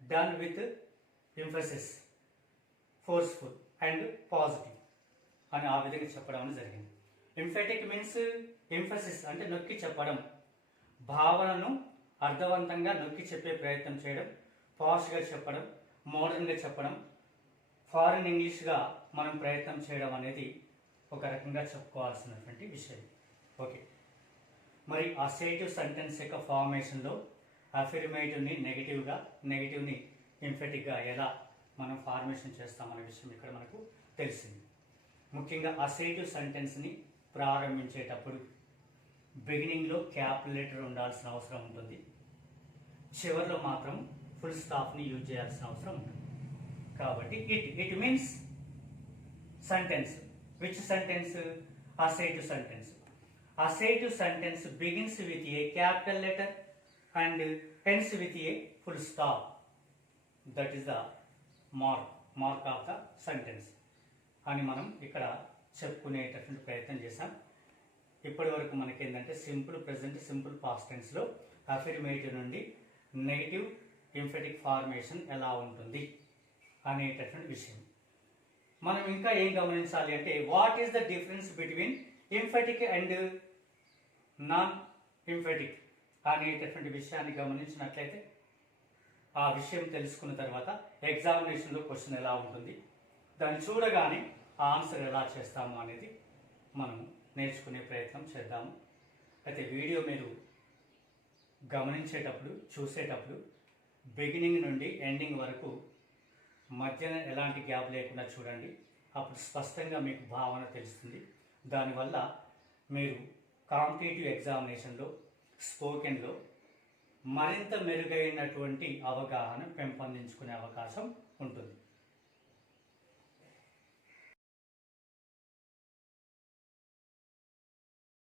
done with emphasis, forceful and positive అని ఆ విధంగా చెప్పడం అనేది జరిగింది. ఎంఫెటిక్ మీన్స్ ఎంఫసిస్ అంటే నొక్కి చెప్పడం, భావనను అర్థవంతంగా నొక్కి చెప్పే ప్రయత్నం చేయడం, పాష్గా చెప్పడం, మోడర్న్గా చెప్పడం, ఫారిన్ ఇంగ్లీష్గా మనం ప్రయత్నం చేయడం అనేది ఒక రకంగా చెప్పుకోవాల్సినటువంటి విషయం. ఓకే, మరి అసర్టివ్ సెంటెన్స్ యొక్క ఫార్మేషన్లో అఫర్మేటివ్ని నెగిటివ్గా, నెగిటివ్ని ఎంఫెటిక్గా ఎలా మనం ఫార్మేషన్ చేస్తామనే విషయం ఇక్కడ మనకు తెలిసింది. ముఖ్యంగా అసర్టివ్ సెంటెన్స్ని ప్రారంభించేటప్పుడు బిగినింగ్లో క్యాపిటల్ ఉండాల్సిన అవసరం ఉంటుంది, చివరిలో మాత్రం ఫుల్ స్టాప్ని యూజ్ చేయాల్సిన అవసరం ఉంటుంది. కాబట్టి it means sentence. Which sentence? Assertive sentence. Assertive sentence begins with a capital letter and ends with a full stop. That is the mark of the sentence అని మనం ఇక్కడ చెప్పుకునేటటువంటి ప్రయత్నం చేశాం. ఇప్పటి వరకు మనకి ఏంటంటే సింపుల్ ప్రెజెంట్, సింపుల్ పాస్ట్ టెన్స్లో అఫర్మేటివ్ నుండి నెగిటివ్ ఎంఫెటిక్ ఫార్మేషన్ ఎలా ఉంటుంది అనేటటువంటి విషయం. మనం ఇంకా ఏం గమనించాలి అంటే what is the difference between emphatic and non emphatic అనేటటువంటి విషయాన్ని గమనించినట్లయితే ఆ విషయం తెలుసుకున్న తర్వాత ఎగ్జామినేషన్లో క్వశ్చన్ ఎలా ఉంటుంది, దాన్ని చూడగానే ఆ ఆన్సర్ ఎలా చేస్తాము అనేది మనం నేర్చుకునే ప్రయత్నం చేద్దాము. అయితే వీడియో మీరు గమనించేటప్పుడు, చూసేటప్పుడు బిగినింగ్ నుండి ఎండింగ్ వరకు మధ్యన ఎలాంటి గ్యాప్ లేకుండా చూడండి. అప్పుడు స్పష్టంగా మీకు భావన తెలుస్తుంది. దానివల్ల మీరు కాంపిటేటివ్ ఎగ్జామినేషన్లో, స్పోకెన్లో మరింత మెరుగైనటువంటి అవగాహన పెంపొందించుకునే అవకాశం ఉంటుంది.